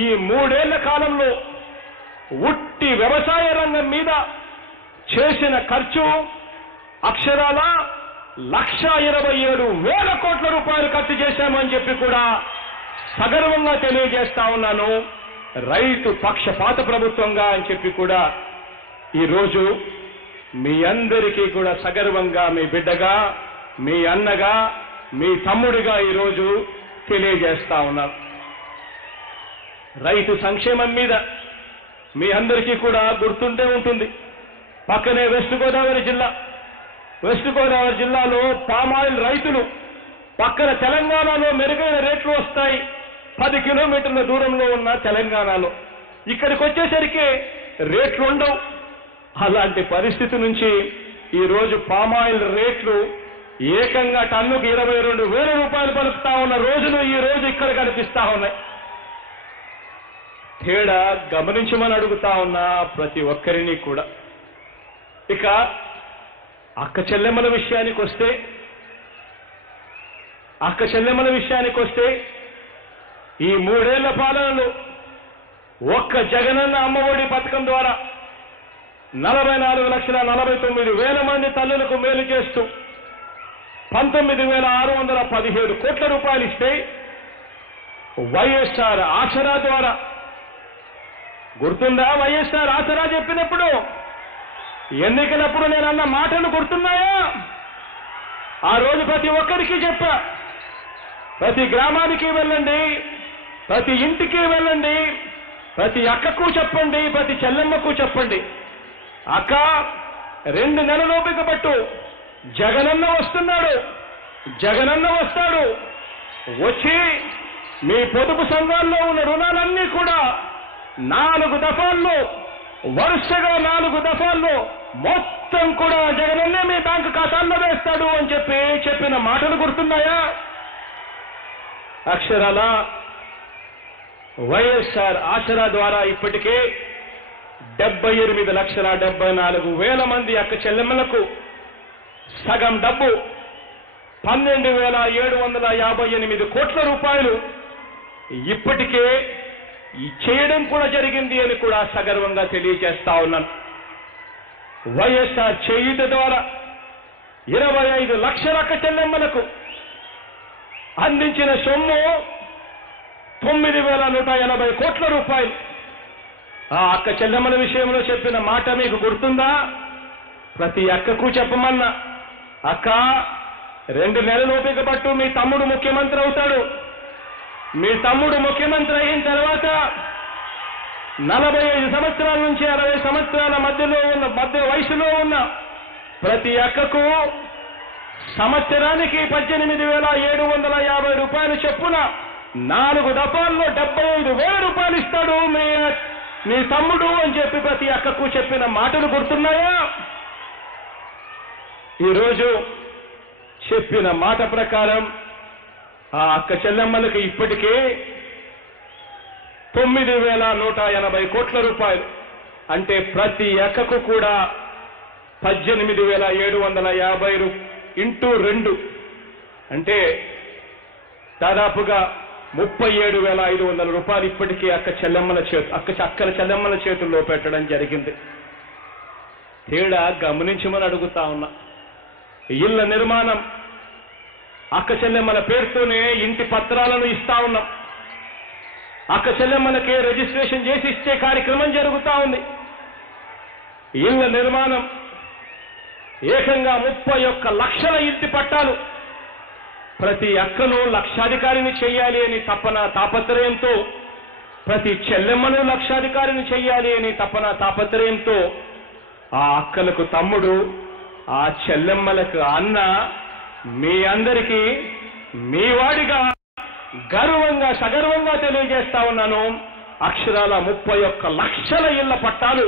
ఈ 3 ఏళ్ల కాలంలో ఉట్టి వ్యవసాయ రంగం మీద చేసిన ఖర్చు అక్షరాల 1,27,000 కోట్ల రూపాయలు ఖర్చు చేశామని చెప్పి కూడా సగర్వంగా తెలియజేస్తా ఉన్నాను. రైతు పక్షపాత ప్రభుత్వంగా అని చెప్పి కూడా ఈరోజు మీ అందరికీ కూడా సగర్వంగా, మీ బిడ్డగా, మీ అన్నగా, మీ తమ్ముడిగా ఈరోజు తెలియజేస్తా ఉన్నాను. రైతు సంక్షేమం మీద మీ అందరికీ కూడా గుర్తుండే ఉంటుంది. పక్కనే వెస్ట్ గోదావరి జిల్లాలో పామాయిల్ రైతులు పక్కన తెలంగాణలో మెరుగైన రేట్లు వస్తాయి. 10 కిలోమీటర్ల దూరంలో ఉన్న తెలంగాణలో ఇక్కడికి వచ్చేసరికి రేట్లు ఉండవు. అలాంటి పరిస్థితి నుంచి ఈరోజు పామాయిల్ రేట్లు ఏకంగా టన్నుకు 22,000 రూపాయలు పలుకుతా ఉన్న రోజులు ఈ రోజు ఇక్కడ కనిపిస్తా ఉన్నాయి. తేడా గమనించమని అడుగుతా ఉన్నా ప్రతి ఒక్కరిని కూడా. ఇక అక్క చెల్లెమ్మల విషయానికి వస్తే ఈ 3 ఏళ్ల పాలనలో ఒక్క జగనన్న అమ్మఒడి పథకం ద్వారా 44,49,000 మంది తల్లులకు మేలు చేస్తూ 19,617 కోట్ల రూపాయలు ఇస్తే వైఎస్ఆర్ ఆసరా ద్వారా, గుర్తుందా? వైఎస్ఆర్ ఆసరా చెప్పినప్పుడు ఎన్నికలప్పుడు నేను అన్న మాటలు గుర్తున్నాయా? ఆ రోజు ప్రతి ఒక్కరికి చెప్పా, ప్రతి గ్రామానికి వెళ్ళండి, ప్రతి ఇంటికి వెళ్ళండి, ప్రతి అక్కకు చెప్పండి, ప్రతి చెల్లెమ్మకు చెప్పండి, అక్క 2 నెలల ఓపిక పట్టు, జగనన్న వస్తున్నాడు, జగనన్న వస్తాడు, వచ్చి మీ పొదుపు సంఘాల్లో ఉన్న రుణాలన్నీ కూడా 4 దఫాల్లో, వరుసగా 4 దఫాల్లో మొత్తం కూడా జగనన్నే మీ బ్యాంకు ఖాతాల్లో వేస్తాడు అని చెప్పిన మాటలు గుర్తున్నాయా? అక్షరాల వైఎస్ఆర్ ఆసరా ద్వారా ఇప్పటికే 78,74,000 మంది అక్క చెల్లెమ్మలకు సగం డబ్బు 12,758 కోట్ల రూపాయలు ఇప్పటికే చేయడం కూడా జరిగింది అని కూడా సగర్వంగా తెలియజేస్తా ఉన్నాను. వైఎస్ఆర్ చేయుత ద్వారా 25 లక్షల అక్క చెల్లెమ్మలకు అందించిన సొమ్ము 9,180 కోట్ల రూపాయలు. ఆ అక్క చెల్లెమ్మల విషయంలో చెప్పిన మాట మీకు గుర్తుందా? ప్రతి అక్కకు చెప్పమన్నా, అక్క 2 నెలల ఓపిక పట్టు, మీ తమ్ముడు ముఖ్యమంత్రి అవుతాడు. మీ తమ్ముడు ముఖ్యమంత్రి అయిన తర్వాత 45 సంవత్సరాల నుంచి 60 సంవత్సరాల మధ్య వయసులో ఉన్న ప్రతి అక్కకు సంవత్సరానికి 18,750 రూపాయలు చొప్పున 4 దఫాల్లో 75,000 రూపాయలు ఇస్తాడు మీ తమ్ముడు అని చెప్పి ప్రతి అక్కకు చెప్పిన మాటలు గుర్తున్నాయా? ఈరోజు చెప్పిన మాట ప్రకారం ఆ అక్క చెల్లెమ్మలకు ఇప్పటికే 9,180 కోట్ల రూపాయలు, అంటే ప్రతి అక్కకు కూడా 18,750 ఇంటూ 2 అంటే దాదాపుగా 37,500 రూపాయలు ఇప్పటికీ అక్కల చెల్లెమ్మల చేతుల్లో పెట్టడం జరిగింది. తేడా గమనించమని అడుగుతా ఉన్నా. ఇళ్ల నిర్మాణం అక్క చెల్లెమ్మల పేరుతోనే ఇంటి పత్రాలను ఇస్తా ఉన్నాం. అక్క చెల్లెమ్మలకే రిజిస్ట్రేషన్ చేసి ఇచ్చే కార్యక్రమం జరుగుతా ఉంది. ఇళ్ల నిర్మాణం ఏకంగా 31 లక్షల ఇంటి పట్టాలు ప్రతి అక్కను లక్షాధికారిని చేయాలి అని తాపత్రయంతో, ప్రతి చెల్లెమ్మను లక్షాధికారిని చేయాలి అని తాపత్రయంతో ఆ అక్కలకు తమ్ముడు, ఆ చెల్లెమ్మలకు అన్న, మీ అందరికీ మీ వాడిగా గర్వంగా సగర్వంగా తెలియజేస్తా ఉన్నాను. అక్షరాల 31 లక్షల ఇళ్ల పట్టాలు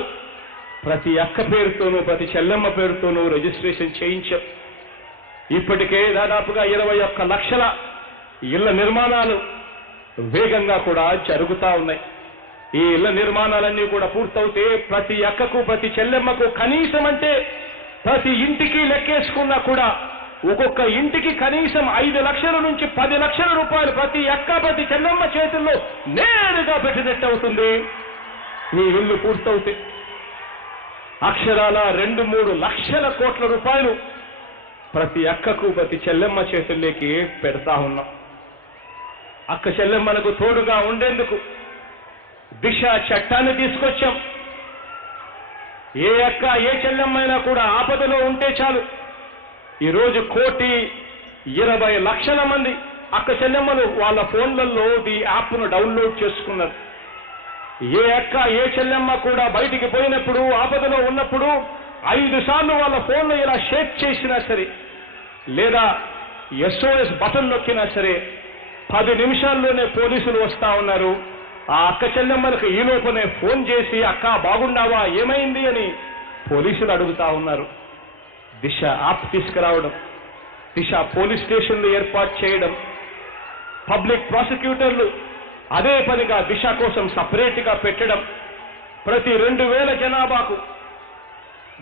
ప్రతి అక్క పేరుతోనూ ప్రతి చెల్లెమ్మ పేరుతోనూ రిజిస్ట్రేషన్ చేయించాం. ఇప్పటికే దాదాపుగా 21 లక్షల ఇళ్ల నిర్మాణాలు వేగంగా కూడా జరుగుతా ఉన్నాయి. ఈ ఇళ్ల నిర్మాణాలన్నీ కూడా పూర్తవుతే ప్రతి అక్కకు ప్రతి చెల్లెమ్మకు కనీసం, అంటే ప్రతి ఇంటికి లెక్కేసుకున్నా కూడా ఒక్కొక్క ఇంటికి కనీసం 5 లక్షల నుంచి 10 లక్షల రూపాయలు ప్రతి అక్క ప్రతి చెల్లెమ్మ చేతుల్లో నేరుగా పెట్టినట్టు అవుతుంది. ఈ ఇల్లు పూర్తవుతే అక్షరాల 2-3 లక్షల కోట్ల రూపాయలు ప్రతి అక్కకు ప్రతి చెల్లెమ్మ చేతుల్లోకి పెడతా ఉన్నాం. అక్క చెల్లెమ్మలకు తోడుగా ఉండేందుకు దిశ చట్టాన్ని తీసుకొచ్చాం. ఏ అక్క ఏ చెల్లెమ్మైనా కూడా ఆపదలో ఉంటే చాలు, ఈరోజు 1,20,00,000 మంది అక్క చెల్లెమ్మలు వాళ్ళ ఫోన్లలో ఈ యాప్ను డౌన్లోడ్ చేసుకున్నారు. ఏ అక్క ఏ చెల్లెమ్మ కూడా బయటికి పోయినప్పుడు ఆపదలో ఉన్నప్పుడు 5 సార్లు వాళ్ళ ఫోన్లో ఇలా షేక్ చేసినా సరే, లేదా SOS బటన్ నొక్కినా సరే 10 నిమిషాల్లోనే పోలీసులు వస్తా ఉన్నారు. ఆ అక్క చెల్లెమ్మలకు ఈ లోపనే ఫోన్ చేసి, అక్క బాగుండావా, ఏమైంది అని పోలీసులు అడుగుతా ఉన్నారు. దిశ యాప్ తీసుకురావడం, దిశ పోలీస్ స్టేషన్లు ఏర్పాటు చేయడం, పబ్లిక్ ప్రాసిక్యూటర్లు అదే పనిగా దిశ కోసం సపరేట్గా పెట్టడం, ప్రతి 2,000 జనాభాకు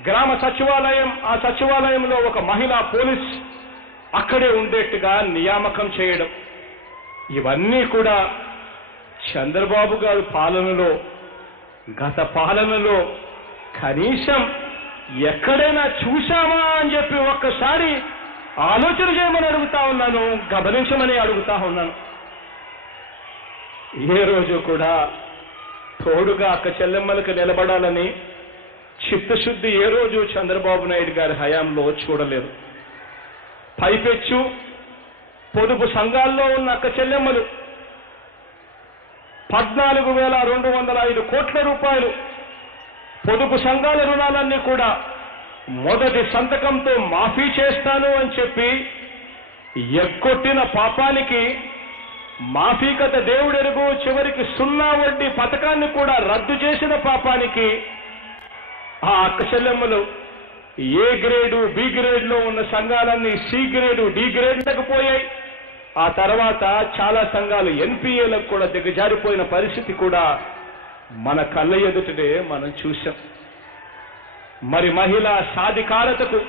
గ్రామ సచివాలయం, ఆ సచివాలయంలో ఒక మహిళా పోలీస్ అక్కడే ఉండేట్టుగా నియామకం చేయడం, ఇవన్నీ కూడా చంద్రబాబు గారి పాలనలో గత పాలనలో కనీసం ఎక్కడైనా చూశామా అని చెప్పి ఒక్కసారి ఆలోచన చేయమని అడుగుతా ఉన్నాను, గమనించమని అడుగుతా ఉన్నాను. ఏ రోజు కూడా తోడుగా అక్క చెల్లెమ్మలకు నిలబడాలని చిత్తశుద్ధి ఏ రోజు చంద్రబాబు నాయుడు గారి హయాంలో చూడలేదు. పైపెచ్చు పొదుపు సంఘాల్లో ఉన్న అక్క చెల్లెమ్మలు 14,205 కోట్ల రూపాయలు పొదుపు సంఘాల రుణాలన్నీ కూడా మొదటి సంతకంతో మాఫీ చేస్తాను అని చెప్పి ఎగ్గొట్టిన పాపానికి మాఫీ కథ దేవుడెరుగు, చివరికి 0 వడ్డీ పథకాన్ని కూడా రద్దు చేసిన పాపానికి ఆ అక్క చెల్లెమ్మలు ఏ గ్రేడు బి గ్రేడ్లో ఉన్న సంఘాలన్నీ సి గ్రేడు డి గ్రేడ్లకు పోయాయి. ఆ తర్వాత చాలా సంఘాలు ఎన్పిఏలకు కూడా దిగజారిపోయిన పరిస్థితి కూడా మన కళ్ళ ఎదుటనే మనం చూశాం. మరి మహిళా సాధికారతకు,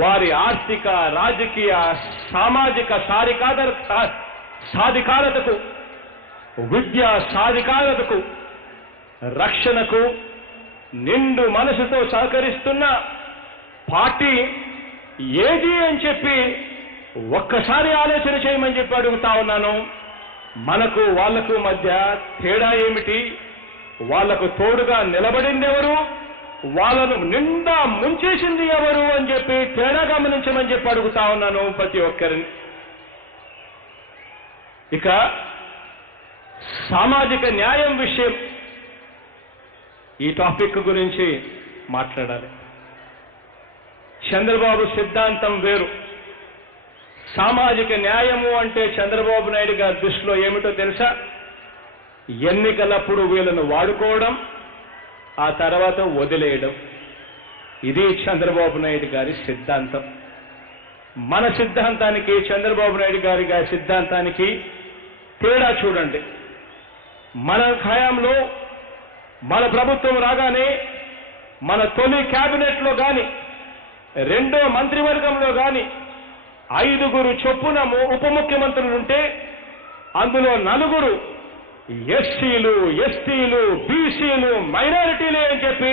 వారి ఆర్థిక, రాజకీయ, సామాజిక సాధికారతకు, విద్యా సాధికారతకు, రక్షణకు నిండు మనసుతో సహకరిస్తున్న పార్టీ ఏది అని చెప్పి ఒక్కసారి ఆలోచన చేయమని చెప్పి అడుగుతా ఉన్నాను. మనకు వాళ్లకు మధ్య తేడా ఏమిటి? వాళ్లకు తోడుగా నిలబడింది ఎవరు? వాళ్ళను నిండా ముంచేసింది ఎవరు అని చెప్పి తేడా గమనించమని చెప్పి అడుగుతా ఉన్నాను ప్రతి ఒక్కరిని. ఇక సామాజిక న్యాయం విషయం, ఈ టాపిక్ గురించి మాట్లాడాలి. చంద్రబాబు సిద్ధాంతం వేరు. సామాజిక న్యాయము అంటే చంద్రబాబు నాయుడు గారి దృష్టిలో ఏమిటో తెలుసా? ఎన్నికలప్పుడు వీళ్ళను వాడుకోవడం, ఆ తర్వాత వదిలేయడం. ఇది చంద్రబాబు నాయుడు గారి సిద్ధాంతం. మన సిద్ధాంతానికి చంద్రబాబు నాయుడు గారి సిద్ధాంతానికి తేడా చూడండి. మన హయాంలో, మన ప్రభుత్వం రాగానే మన తొలి క్యాబినెట్లో కానీ, రెండో మంత్రివర్గంలో కానీ 5 చొప్పున ఉప ముఖ్యమంత్రులుంటే అందులో 4 ఎస్సీలు, ఎస్టీలు, బీసీలు, మైనారిటీలే అని చెప్పి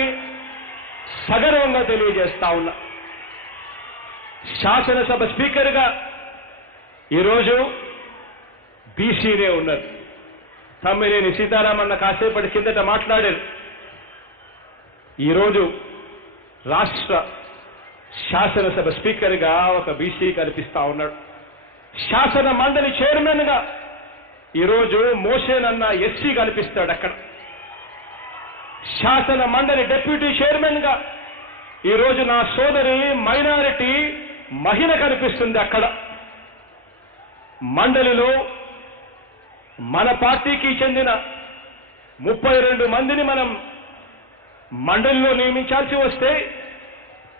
సగర్వంగా తెలియజేస్తా ఉన్నా. శాసనసభ స్పీకర్గా ఈరోజు బీసీనే ఉన్నారు. తమ్మినేని సీతారామన్న కాసేపటి కిందట మాట్లాడారు. ఈరోజు రాష్ట్ర శాసనసభ స్పీకర్గా ఒక బీసీ కనిపిస్తా ఉన్నాడు. శాసన మండలి చైర్మన్గా ఈరోజు మోసేనన్న ఎస్సీ కనిపిస్తాడు అక్కడ. శాసన మండలి డిప్యూటీ చైర్మన్గా ఈరోజు నా సోదరి మైనారిటీ మహిళ కనిపిస్తుంది అక్కడ. మండలిలో మన పార్టీకి చెందిన 32 మందిని మనం మండలిలో నియమించాల్సి వస్తే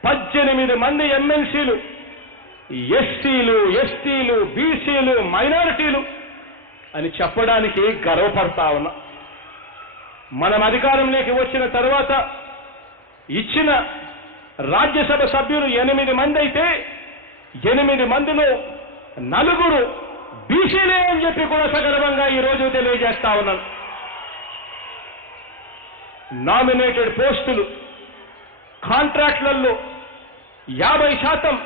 18 మంది ఎమ్మెల్సీలు ఎస్సీలు, ఎస్టీలు, బీసీలు, మైనారిటీలు అని చెప్పడానికి గర్వపడతా ఉన్నా. మనం అధికారంలోకి వచ్చిన తర్వాత ఇచ్చిన రాజ్యసభ సభ్యులు 8 మంది అయితే 8 మందిలో 4 బీసీలే అని చెప్పి కూడా సగర్వంగా ఈరోజు తెలియజేస్తా ఉన్నాను. నామినేటెడ్ పోస్టులు, కాంట్రాక్టులలో 50%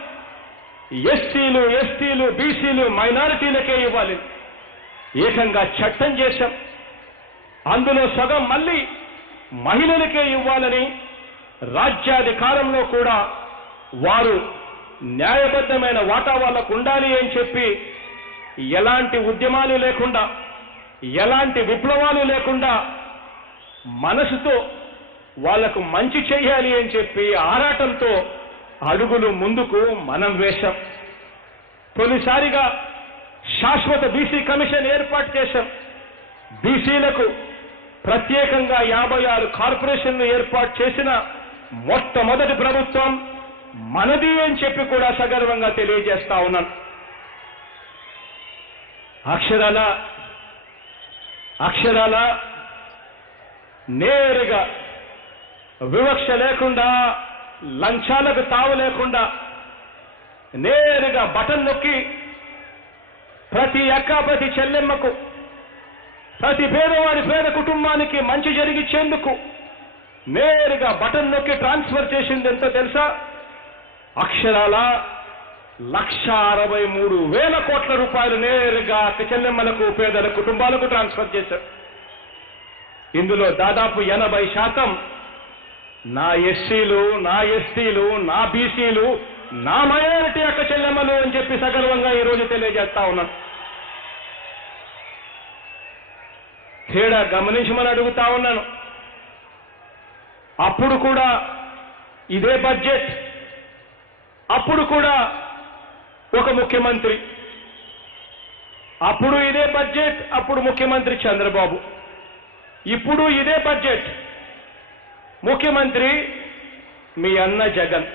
ఎస్సీలు, ఎస్టీలు, బీసీలు, మైనారిటీలకే ఇవ్వాలి. ఏకంగా చట్టం చేశాం. అందులో సగం మళ్ళీ మహిళలకే ఇవ్వాలని రాజ్యాధికారంలో కూడా వారు న్యాయబద్ధమైన వాటా వాళ్ళకు ఉండాలి అని చెప్పి ఎలాంటి ఉద్యమాలు లేకుండా, ఎలాంటి విప్లవాలు లేకుండా మనసుతో వాళ్లకు మంచి చేయాలి అని చెప్పి ఆరాటంతో అడుగులు ముందుకు మనం వేశాం. తొలిసారిగా శాశ్వత బీసీ కమిషన్ ఏర్పాటు చేశాం. బీసీలకు ప్రత్యేకంగా 56 కార్పొరేషన్లు ఏర్పాటు చేసిన మొట్టమొదటి ప్రభుత్వం మనది అని చెప్పి కూడా సగర్వంగా తెలియజేస్తా ఉన్నాను. అక్షరాల నేరుగా వివక్ష లేకుండా, లంచాలకు తావు లేకుండా నేరుగా బటన్ నొక్కి ప్రతి అక్క, ప్రతి చెల్లెమ్మకు ప్రతి పేదవాడి పేద కుటుంబానికి మంచి జరిగించేందుకు నేరుగా బటన్ నొక్కి ట్రాన్స్ఫర్ చేసింది ఎంతో తెలుసా? అక్షరాల 1,63,000 కోట్ల రూపాయలు నేరుగా అక్క చెల్లెమ్మలకు పేదల కుటుంబాలకు ట్రాన్స్ఫర్ చేశారు. ఇందులో దాదాపు 80% నా ఎస్సీలు, నా ఎస్టీలు, నా బీసీలు, నా మైనారిటీ అక్క చెల్లెమ్మలు అని చెప్పి సగర్వంగా ఈరోజు తెలియజేస్తా ఉన్నాను. తేడా గమనించమని అడుగుతా ఉన్నాను. అప్పుడు కూడా ఇదే బడ్జెట్, అప్పుడు కూడా ఒక ముఖ్యమంత్రి, అప్పుడు ఇదే బడ్జెట్, అప్పుడు ముఖ్యమంత్రి చంద్రబాబు, ఇప్పుడు ఇదే బడ్జెట్, ముఖ్యమంత్రి మీ అన్న జగన్.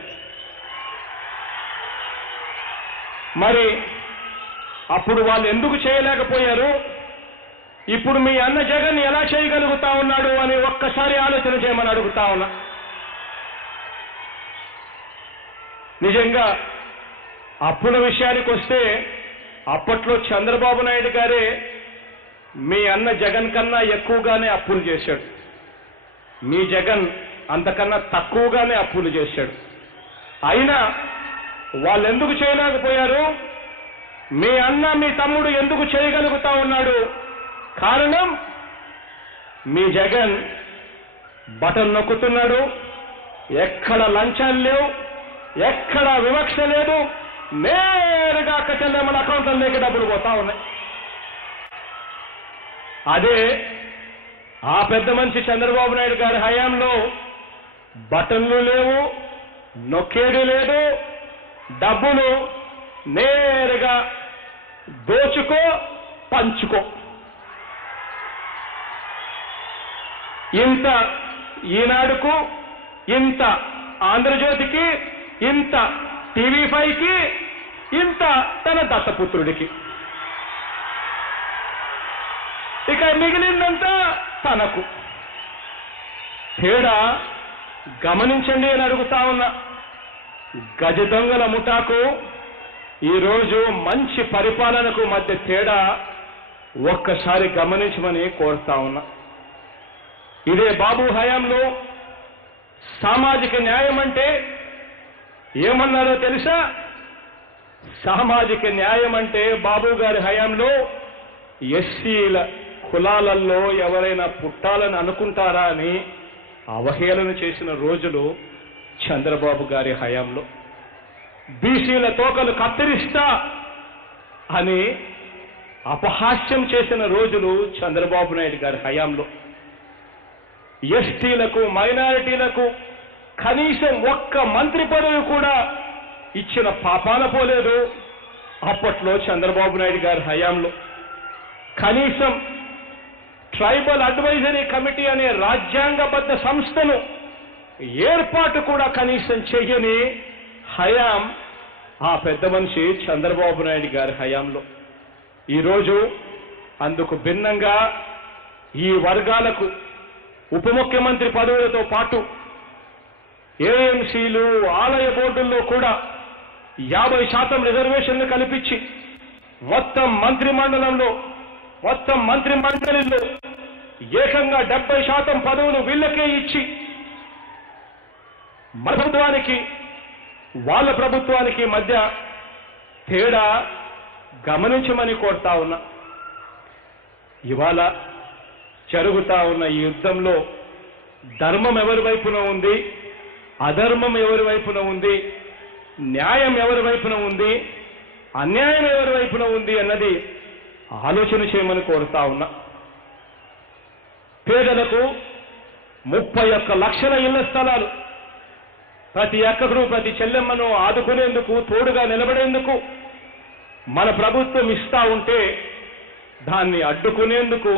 మరి అప్పుడు వాళ్ళు ఎందుకు చేయలేకపోయారు? ఇప్పుడు మీ అన్న జగన్ ఎలా చేయగలుగుతా ఉన్నాడు అని ఒక్కసారి ఆలోచన చేయమని అడుగుతా ఉన్నా. నిజంగా అప్పుల విషయానికి వస్తే అప్పట్లో చంద్రబాబు నాయుడు గారే మీ అన్న జగన్ కన్నా ఎక్కువగానే అప్పులు చేశాడు. మీ జగన్ అంతకన్నా తక్కువగానే అప్పులు చేశాడు. అయినా వాళ్ళు ఎందుకు చేయలేకపోయారు? మీ అన్న మీ తమ్ముడు ఎందుకు చేయగలుగుతా ఉన్నాడు? కారణం మీ జగన్ బటన్ నొక్కుతున్నాడు. ఎక్కడ లంచాలు లేవు, ఎక్కడ వివక్ష లేదు. నేరుగా అక్క చెల్లెమ్మల అకౌంట్లలోకి డబ్బులు పోతా ఉన్నాయి. అదే ఆ పెద్ద మనిషి చంద్రబాబు నాయుడు గారి హయాంలో బటన్లు లేవు, నొక్కేది లేదు. డబ్బులు నేరుగా దోచుకో, పంచుకో. ఇంత ఈనాడుకు, ఇంత ఆంధ్రజ్యోతికి, ఇంత టీవీ5కి, ఇంత తన దత్తపుత్రుడికి, ఇక మిగిలిందంతా తనకు. తేడా గమనించండి అని అడుగుతా ఉన్నా. గజ దొంగల ముఠాకు ఈరోజు మంచి పరిపాలనకు మధ్య తేడా ఒక్కసారి గమనించమని కోరుతా ఉన్నా. ఇదే బాబు హయాంలో సామాజిక న్యాయం అంటే ఏమన్నారో తెలుసా? సామాజిక న్యాయం అంటే బాబు గారి హయాంలో ఎస్సీల కులాలలో ఎవరైనా పుట్టాలని అనుకుంటారా అని అవహేళన చేసిన రోజులు చంద్రబాబు గారి హయాంలో. బీసీల తోకలు కత్తిరిస్తా అని అపహాస్యం చేసిన రోజులు చంద్రబాబు నాయుడు గారి హయాంలో. ఎస్టీలకు, మైనారిటీలకు కనీసం ఒక్క మంత్రి పదవి కూడా ఇచ్చిన పాపాన పోలేదు అప్పట్లో చంద్రబాబు నాయుడు గారి హయాంలో. కనీసం ట్రైబల్ అడ్వైజరీ కమిటీ అనే రాజ్యాంగబద్ధ సంస్థను ఏర్పాటు కూడా కనీసం చెయ్యని హయాం ఆ పెద్ద మనిషి చంద్రబాబు నాయుడు గారి హయాంలో. ఈరోజు అందుకు భిన్నంగా ఈ వర్గాలకు ఉప ముఖ్యమంత్రి పదవులతో పాటు ఏఎంసీలు, ఆలయ బోర్డుల్లో కూడా 50% రిజర్వేషన్లు కల్పించి మొత్తం మంత్రిమండలిలో ఏకంగా 70% పదవులు వీళ్ళకే ఇచ్చి మన ప్రభుత్వానికి వాళ్ళ ప్రభుత్వానికి మధ్య తేడా గమనించమని కోరుతా ఉన్నా. ఇవాళ జరుగుతా ఉన్న ఈ యుద్ధంలో ధర్మం ఎవరి వైపున ఉంది, అధర్మం ఎవరి వైపున ఉంది, న్యాయం ఎవరి వైపున ఉంది, అన్యాయం ఎవరి వైపున ఉంది అన్నది ఆలోచన చేయమని కోరుతా ఉన్నా. పేదలకు 31 లక్షల ఇళ్ల స్థలాలు ప్రతి అక్కకు, ప్రతి చెల్లెమ్మను ఆదుకునేందుకు, తోడుగా నిలబడేందుకు మన ప్రభుత్వం ఇస్తా ఉంటే దాన్ని అడ్డుకునేందుకు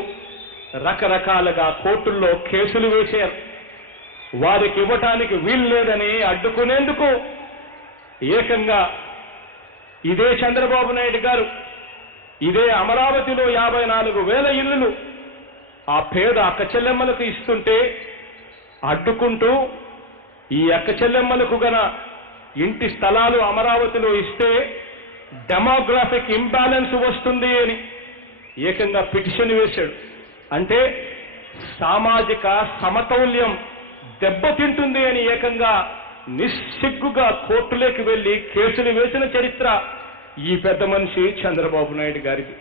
రకరకాలుగా కోర్టుల్లో కేసులు వేశారు. వారికి ఇవ్వటానికి వీలు లేదని అడ్డుకునేందుకు ఏకంగా ఇదే చంద్రబాబు నాయుడు గారు ఇదే అమరావతిలో 54,000 ఇళ్లు ఆ పేద అక్క చెల్లెమ్మలకు ఇస్తుంటే అడ్డుకుంటూ ఈ అక్క చెల్లెమ్మలకు గన ఇంటి స్థలాలు అమరావతిలో ఇస్తే డెమోగ్రాఫిక్ ఇంబ్యాలెన్స్ వస్తుంది అని ఏకంగా పిటిషన్ వేశాడు. అంటే సామాజిక సమతౌల్యం దెబ్బతింటుంది అని ఏకంగా నిస్సిగ్గుగా కోర్టులోకి వెళ్లి కేసులు వేసిన చరిత్ర ఈ పెద్ద మనిషి చంద్రబాబు నాయుడు గారికి.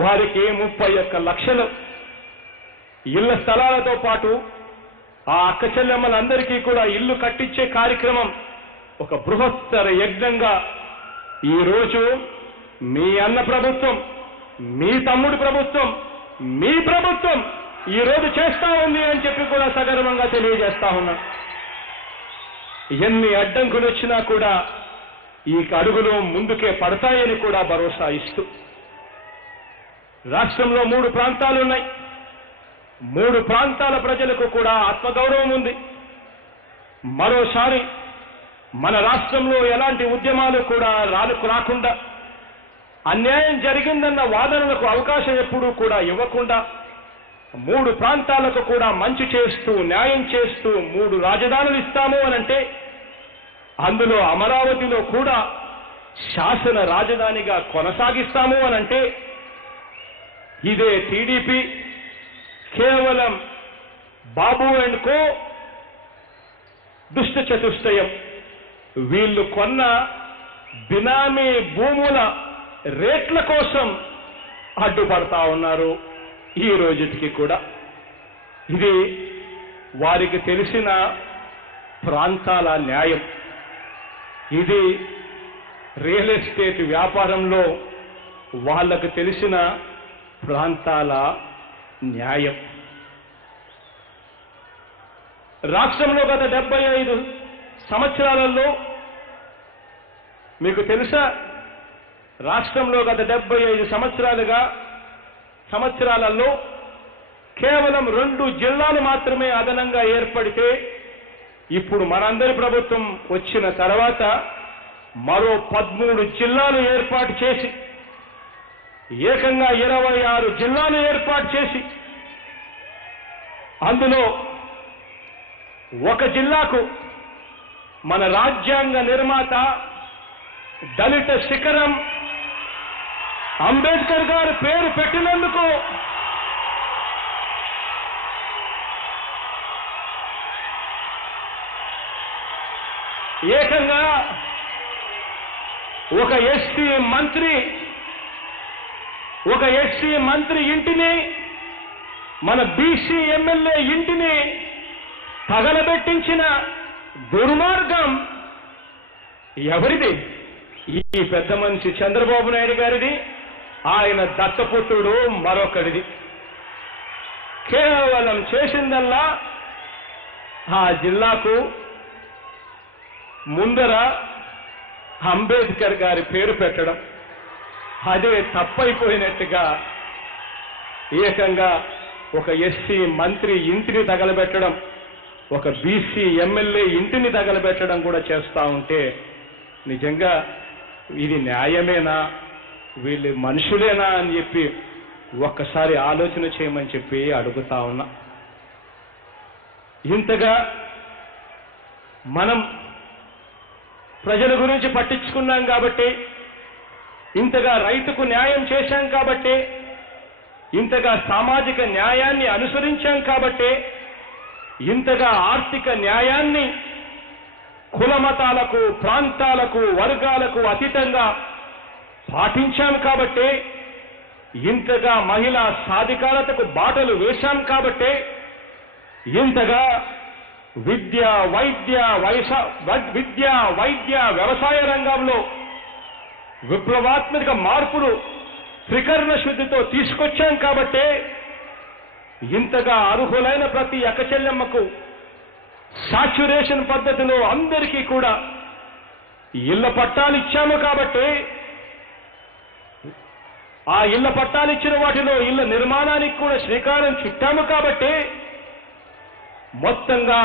వారికి 31 లక్షలు ఇళ్ల స్థలాలతో పాటు ఆ అక్క చెల్లెమ్మలందరికీ కూడా ఇల్లు కట్టించే కార్యక్రమం ఒక బృహత్తర యజ్ఞంగా ఈరోజు మీ అన్న ప్రభుత్వం, మీ తమ్ముడి ప్రభుత్వం, మీ ప్రభుత్వం ఈరోజు చేస్తా ఉంది అని చెప్పి కూడా సగర్వంగా తెలియజేస్తా ఉన్నా. ఎన్ని అడ్డంకులు వచ్చినా కూడా ఈ అడుగులు ముందుకే పడతాయని కూడా భరోసా ఇస్తూ, రాష్ట్రంలో 3 ప్రాంతాలు ఉన్నాయి. 3 ప్రాంతాల ప్రజలకు కూడా ఆత్మగౌరవం ఉంది. మరోసారి మన రాష్ట్రంలో ఎలాంటి ఉద్యమాలు కూడా రాకుండా, అన్యాయం జరిగిందన్న వాదనలకు అవకాశం ఎప్పుడూ కూడా ఇవ్వకుండా 3 ప్రాంతాలకు కూడా మంచి చేస్తూ, న్యాయం చేస్తూ 3 రాజధానులు ఇస్తాము అనంటే, అందులో అమరావతిలో కూడా శాసన రాజధానిగా కొనసాగిస్తాము అనంటే, ఇదే టీడీపీ కేవలం బాబు అండ్ కో దుష్ట చతుష్టయం. వీళ్ళు కొన్న బినామీ భూముల రేట్ల కోసం అడ్డుపడతా ఉన్నారు ఈ రోజుకి కూడా. ఇది వారికి తెలిసిన ప్రాంతాల న్యాయం. ఇది రియల్ ఎస్టేట్ వ్యాపారంలో వాళ్లకు తెలిసిన ప్రాంతాల న్యాయం. రాష్ట్రంలో గత 75 సంవత్సరాలలో మీకు తెలుసా, రాష్ట్రంలో గత 75 సంవత్సరాలలో కేవలం 2 జిల్లాలు మాత్రమే అదనంగా ఏర్పడితే, ఇప్పుడు మనందరి ప్రభుత్వం వచ్చిన తర్వాత మరో 13 జిల్లాలు ఏర్పాటు చేసి, ఏకంగా 26 జిల్లాలు ఏర్పాటు చేసి, అందులో ఒక జిల్లాకు మన రాజ్యాంగ నిర్మాత, దళిత శిఖరం అంబేద్కర్ గారు పేరు పెట్టినందుకు ఏకంగా ఒక ఎస్సీ మంత్రి ఇంటిని, మన బీసీ ఎమ్మెల్యే ఇంటిని తగలబెట్టించిన దుర్మార్గం ఎవరిది? ఈ పెద్ద మనిషి చంద్రబాబు నాయుడు గారిది. ఆయన దత్తపుత్రుడు మరొకడిది. కేవలం చేసిందల్లా ఆ జిల్లాకు ముందర అంబేద్కర్ గారి పేరు పెట్టడం. అదే తప్పైపోయినట్టుగా ఏకంగా ఒక ఎస్సీ మంత్రి ఇంటిని తగలబెట్టడం, ఒక బీసీ ఎమ్మెల్యే ఇంటిని తగలబెట్టడం కూడా చేస్తా ఉంటే, నిజంగా ఇది న్యాయమేనా, వీళ్ళు మనుషులేనా అని చెప్పి ఒక్కసారి ఆలోచన చేయమని చెప్పి అడుగుతా ఉన్నా. ఇంతగా మనం ప్రజల గురించి పట్టించుకున్నాం కాబట్టి, ఇంతగా రైతుకు న్యాయం చేశాం కాబట్టి, ఇంతగా సామాజిక న్యాయాన్ని అనుసరించాం కాబట్టి, ఇంతగా ఆర్థిక న్యాయాన్ని కులమతాలకు, ప్రాంతాలకు, వర్గాలకు అతీతంగా పాటించాం కాబట్టి, ఇంతగా మహిళా సాధికారతకు బాటలు వేశాం కాబట్టి, ఇంతగా విద్య, వైద్య, వ్యవసాయ రంగంలో విప్లవాత్మక మార్పులు త్రికరణ శుద్ధితో తీసుకొచ్చాం కాబట్టి, ఇంతగా అర్హులైన ప్రతి అక్కచెల్లెమ్మకు సాచ్యురేషన్ పద్ధతిలో అందరికీ కూడా ఇళ్ల పట్టాలు ఇచ్చాము కాబట్టి, ఆ ఇళ్ల పట్టాలు ఇచ్చిన వాటిలో ఇళ్ల నిర్మాణానికి కూడా శ్రీకారం చుట్టాము కాబట్టి, మొత్తంగా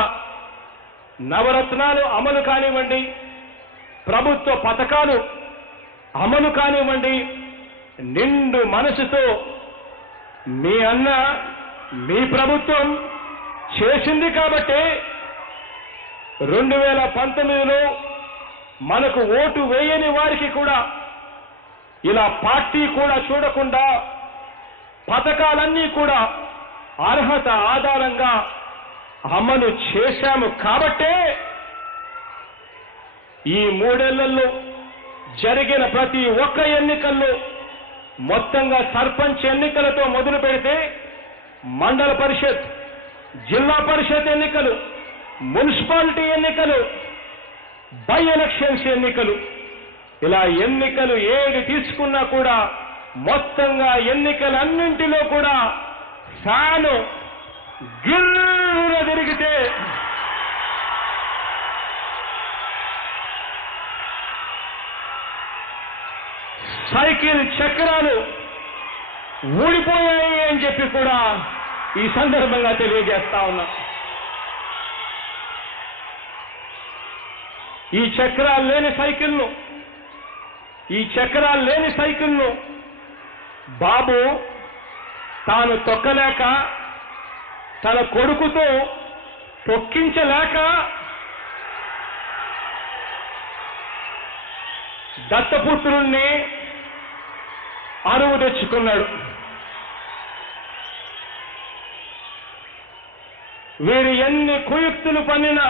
నవరత్నాలు అమలు కానివ్వండి, ప్రభుత్వ పథకాలు అమలు కానివ్వండి, నిండు మనసుతో మీ అన్న, మీ ప్రభుత్వం చేసింది కాబట్టి 2019లో మనకు ఓటు వేయని వారికి కూడా ఇలా పార్టీ కూడా చూడకుండా పథకాలన్నీ కూడా అర్హత ఆధారంగా అమలు చేశాము కాబట్టే ఈ 3 ఏళ్లలో జరిగిన ప్రతి ఒక్క ఎన్నికల్లో మొత్తంగా సర్పంచ్ ఎన్నికలతో మొదలు పెడితే మండల పరిషత్, జిల్లా పరిషత్ ఎన్నికలు, మున్సిపాలిటీ ఎన్నికలు, బై ఎలక్షన్స్ ఎన్నికలు, ఇలా ఎన్నికలు ఏది తీసుకున్నా కూడా మొత్తంగా ఎన్నికలన్నింటిలో కూడా ఫ్యాను గిర్రున తిరిగితే సైకిల్ చక్రాలు ఊడిపోయాయి అని చెప్పి కూడా ఈ సందర్భంగా తెలియజేస్తా ఉన్నా. ఈ చక్రాలు లేని సైకిల్ను బాబు తాను తొక్కలేక, తన కొడుకుతో తొక్కించలేక దత్తపుత్రుణ్ణి అరువు తెచ్చుకున్నాడు. వీరు ఎన్ని కుయుక్తులు పన్నినా,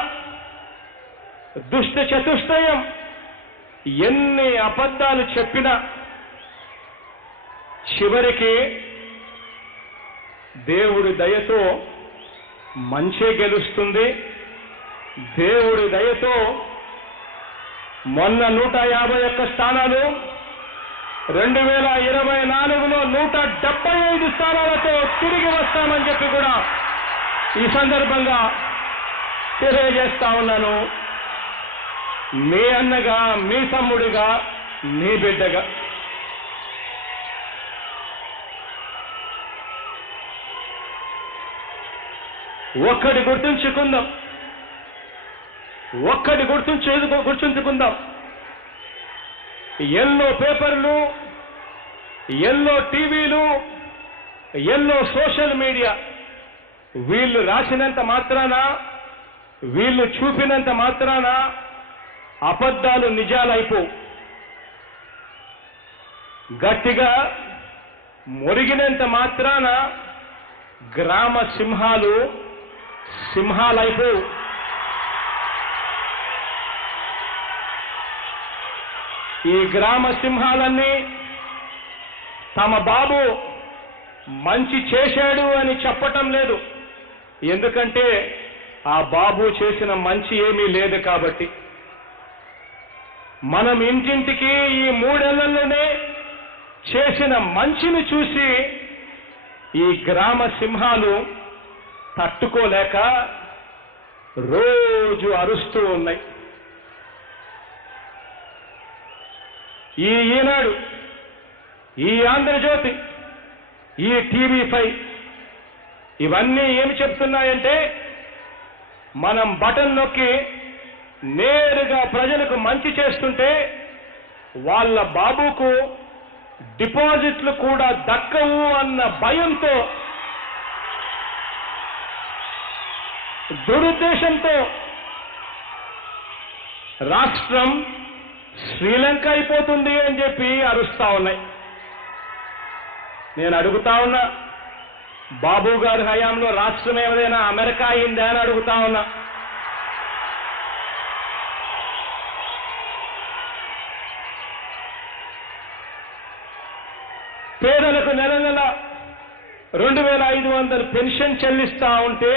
దుష్ట చతుష్టయం ఎన్ని అబద్ధాలు చెప్పినా చివరికి దేవుడి దయతో మంచే గెలుస్తుంది. దేవుడి దయతో మొన్న 151 స్థానాలు 2024లో 175 స్థానాలతో తిరిగి వస్తామని చెప్పి కూడా ఈ సందర్భంగా తెలియజేస్తా ఉన్నాను. మీ అన్నగా, మీ తమ్ముడిగా, మీ బిడ్డగా. ఒక్కటి గుర్తుంచుకుందాం. ఎల్లో పేపర్లు, ఎల్లో టీవీలు, ఎల్లో సోషల్ మీడియా వీళ్ళు రాసినంత మాత్రాన, వీళ్ళు చూపినంత మాత్రాన అబద్ధాలు నిజాలైపోవు. గట్టిగా మొరిగినంత మాత్రాన గ్రామ సింహాలైపోవు. ఈ గ్రామ సింహాలన్నీ తమ బాబు మంచి చేశాడు అని చెప్పటం లేదు. ఎందుకంటే ఆ బాబు చేసిన మంచి ఏమీ లేదు కాబట్టి. మనం ఇంటింటికి ఈ 3 ఏళ్లలోనే చేసిన మంచిని చూసి ఈ గ్రామ సింహాలు తట్టుకోలేక రోజు అరుస్తూ ఉన్నాయి. ఈ ఈనాడు, ఈ ఆంధ్రజ్యోతి, ఈ TV5 ఇవన్నీ ఏమి చెప్తున్నాయంటే, మనం బటన్ నొక్కి నేరుగా ప్రజలకు మంచి చేస్తుంటే వాళ్ళ బాబుకు డిపాజిట్లు కూడా దక్కవు అన్న భయంతో, దురుద్దేశంతో రాష్ట్రం శ్రీలంక అయిపోతుంది అని చెప్పి అరుస్తా ఉన్నాయి. నేను అడుగుతా ఉన్నా, బాబు గారి హయాంలో రాష్ట్రం ఏదైనా అమెరికా అయిందా అని అడుగుతా ఉన్నా. పేదలకు నెల 2500 పెన్షన్ చెల్లిస్తా ఉంటే,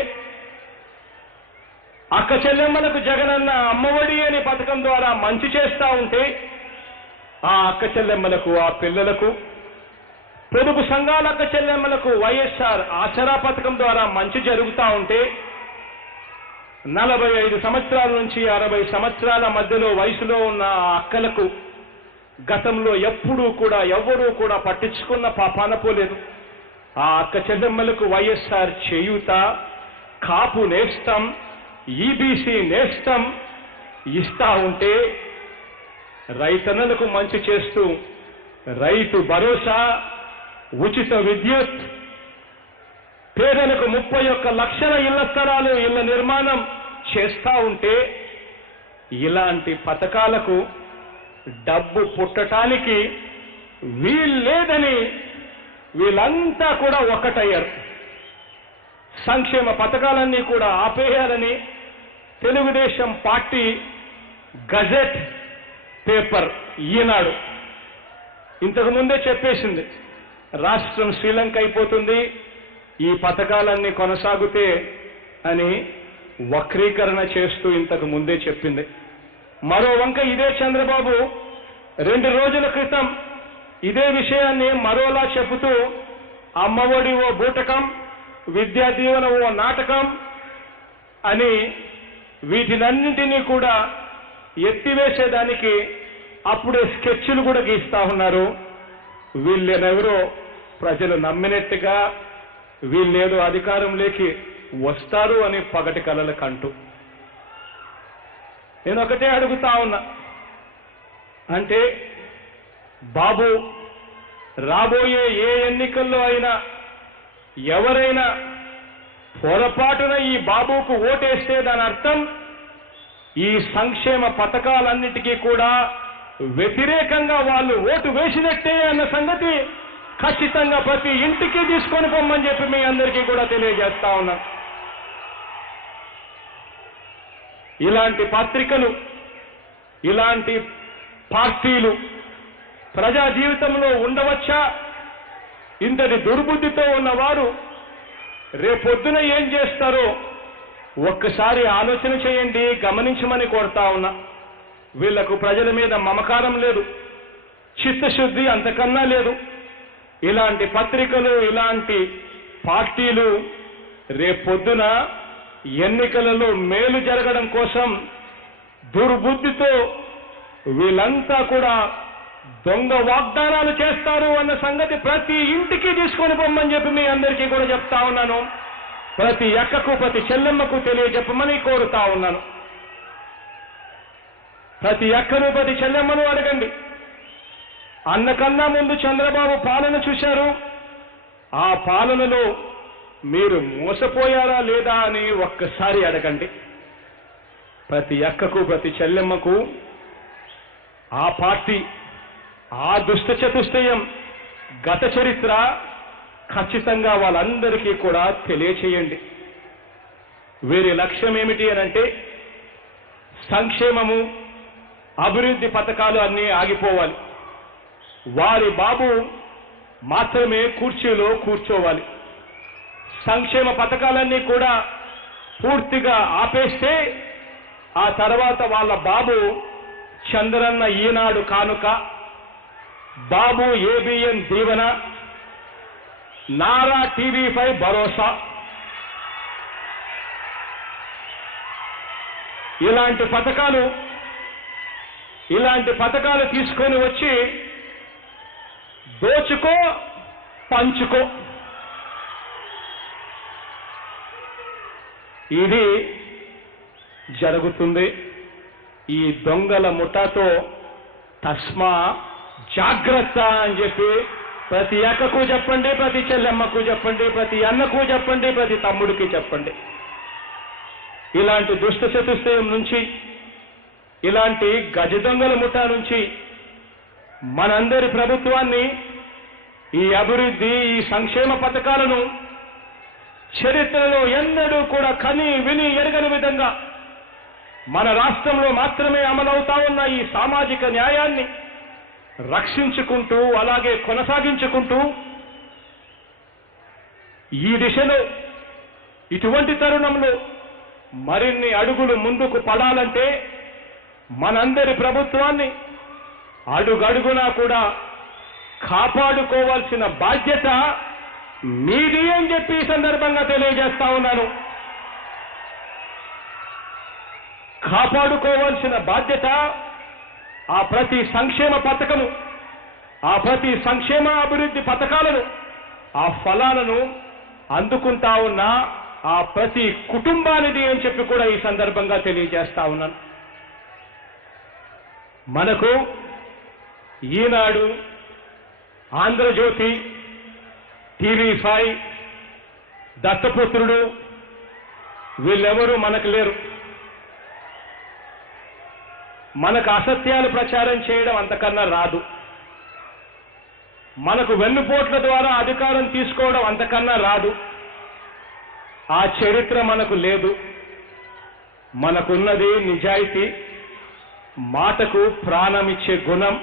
అక్క చెల్లెమ్మలకు జగనన్న అమ్మఒడి అనే పథకం ద్వారా మంచి చేస్తా ఉంటే, ఆ అక్క చెల్లెమ్మలకు, ఆ పిల్లలకు, పొదుపు సంఘాల అక్క చెల్లెమ్మలకు వైఎస్ఆర్ ఆసరా పథకం ద్వారా మంచి జరుగుతా ఉంటే, 45 సంవత్సరాల నుంచి 60 సంవత్సరాల మధ్యలో వయసులో ఉన్న ఆ అక్కలకు గతంలో ఎప్పుడూ కూడా ఎవ్వరూ కూడా పట్టించుకున్న పాపాన పోలేదు. ఆ అక్క చెల్లెమ్మలకు వైఎస్ఆర్ చేయూత, కాపు నేస్తం, ఈబీసీ నేస్తం ఇస్తా ఉంటే, రైతన్నలకు మంచి చేస్తూ రైతు భరోసా, ఉచిత విద్యుత్, పేదలకు 31 లక్షల ఇళ్ల స్థలాలు, ఇళ్ల నిర్మాణం చేస్తా ఉంటే, ఇలాంటి పథకాలకు డబ్బు పుట్టటానికి వీల్లేదని వీళ్ళంతా కూడా ఒక్కటయ్యారు. సంక్షేమ పథకాలన్నీ కూడా ఆపేయాలని తెలుగుదేశం పార్టీ గజెట్ పేపర్ ఈనాడు ఇంతకు ముందే చెప్పేసింది, రాష్ట్రం శ్రీలంక అయిపోతుంది ఈ పథకాలన్నీ కొనసాగితే అని వక్రీకరణ చేస్తూ ఇంతకు ముందే చెప్పింది. మరో వంక ఇదే చంద్రబాబు 2 రోజుల క్రితం ఇదే విషయాన్ని మరోలా చెబుతూ అమ్మఒడి ఓ బూటకం, విద్యా దీవెన ఓ నాటకం అని వీటినన్నింటినీ కూడా ఎత్తివేసేదానికి అప్పుడే స్కెచ్లు కూడా గీస్తా ఉన్నారు. వీళ్ళెవరో ప్రజలు నమ్మినట్టుగా వీళ్ళేదో అధికారంలోకి వస్తారు అని పగటి కలలు కంటూ. నేను ఒకటే అడుగుతా ఉన్నా, అంటే బాబు రాబోయే ఏ ఎన్నికల్లో అయినా ఎవరైనా పొరపాటున ఈ బాబుకు ఓటేస్తే దాని అర్థం ఈ సంక్షేమ పథకాలన్నిటికీ కూడా వ్యతిరేకంగా వాళ్ళు ఓటు వేసినట్టే అన్న సంగతి ఖచ్చితంగా ప్రతి ఇంటికి తీసుకొని పొమ్మని చెప్పి మీ అందరికీ కూడా తెలియజేస్తా ఉన్నా. ఇలాంటి పత్రికలు, ఇలాంటి పార్టీలు ప్రజా జీవితంలో ఉండవచ్చా? ఇంతటి దుర్బుద్ధితో ఉన్నవారు రేపొద్దున ఏం చేస్తారో ఒక్కసారి ఆలోచన చేయండి, గమనించమని కోరుతా ఉన్నా. వీళ్లకు ప్రజల మీద మమకారం లేదు, చిత్తశుద్ధి అంతకన్నా లేదు. ఇలాంటి పత్రికలు, ఇలాంటి పార్టీలు రేపొద్దున ఎన్నికలలో మేలు జరగడం కోసం దుర్బుద్ధితో వీళ్ళంతా కూడా దొంగ వాగ్దానాలు చేస్తారు అన్న సంగతి ప్రతి ఇంటికి తీసుకొని పొమ్మని చెప్పి మీ అందరికీ కూడా చెప్తా ఉన్నాను. ప్రతి అక్కకు, ప్రతి చెల్లెమ్మకు తెలియజెప్పమని కోరుతా ఉన్నాను. ప్రతి అక్కను, ప్రతి చెల్లెమ్మను అడగండి, అన్నకన్నా ముందు చంద్రబాబు పాలన చూశారు, ఆ పాలనలో మీరు మోసపోయారా లేదా అని ఒక్కసారి అడగండి. ప్రతి అక్కకు, ప్రతి చెల్లెమ్మకు ఆ పార్టీ, ఆ దుష్ట చతుష్టయం గత చరిత్ర ఖచ్చితంగా వాళ్ళందరికీ కూడా తెలియచేయండి. వీరి లక్ష్యం ఏమిటి అనంటే సంక్షేమము, అభివృద్ధి పథకాలు అన్నీ ఆగిపోవాలి. వారి బాబు మాత్రమే కుర్చీలో కూర్చోవాలి. సంక్షేమ పథకాలన్నీ కూడా పూర్తిగా ఆపేస్తే ఆ తర్వాత వాళ్ళ బాబు చంద్రన్న ఈనాడు కానుక, బాబు ఏబిఎన్ దీవెన, నారా టీవీ5 భరోసా, ఇలాంటి పథకాలు తీసుకొని వచ్చి దోచుకో, పంచుకో. ఇది జరుగుతుంది. ఈ దొంగల ముఠాతో తస్మా జాగ్రత్త అని చెప్పి ప్రతి అక్కకు చెప్పండి, ప్రతి చెల్లెమ్మకు చెప్పండి, ప్రతి అన్నకు చెప్పండి, ప్రతి తమ్ముడికి చెప్పండి. ఇలాంటి దుష్ట చతుష్టయం నుంచి, ఇలాంటి గజ దొంగల ముఠా నుంచి మనందరి ప్రభుత్వాన్ని, ఈ అభివృద్ధి, ఈ సంక్షేమ పథకాలను చరిత్రలో ఎన్నడూ కూడా కని విని ఎరగని విధంగా మన రాష్ట్రంలో మాత్రమే అమలవుతా ఉన్న ఈ సామాజిక న్యాయాన్ని రక్షించుకుంటూ, అలాగే కొనసాగించుకుంటూ ఈ దిశలో ఇటువంటి తరుణంలో మరిన్ని అడుగులు ముందుకు పడాలంటే మనందరి ప్రభుత్వాన్ని అడుగడుగునా కూడా కాపాడుకోవాల్సిన బాధ్యత మీది అని చెప్పి ఈ సందర్భంగా తెలియజేస్తా ఉన్నాను. కాపాడుకోవాల్సిన బాధ్యత ఆ ప్రతి సంక్షేమ పథకము, ఆ ప్రతి సంక్షేమ అభివృద్ధి పథకాలను, ఆ ఫలాలను అందుకుంటా ఉన్న ఆ ప్రతి కుటుంబానిది అని చెప్పి కూడా ఈ సందర్భంగా తెలియజేస్తా ఉన్నాను. మనకు ఈనాడు, ఆంధ్రజ్యోతి, టీవీ5, దత్తపుత్రుడు వీళ్ళెవరూ మనకు లేరు. మనకు అసత్యాలు ప్రచారం చేయడం అంతకన్నా రాదు. మనకు వెన్నుపోట్ల ద్వారా అధికారం తీసుకోవడం అంతకన్నా రాదు. ఆ చరిత్ర మనకు లేదు. మనకున్నది నిజాయితీ, మాటకు ప్రాణమిచ్చే గుణం,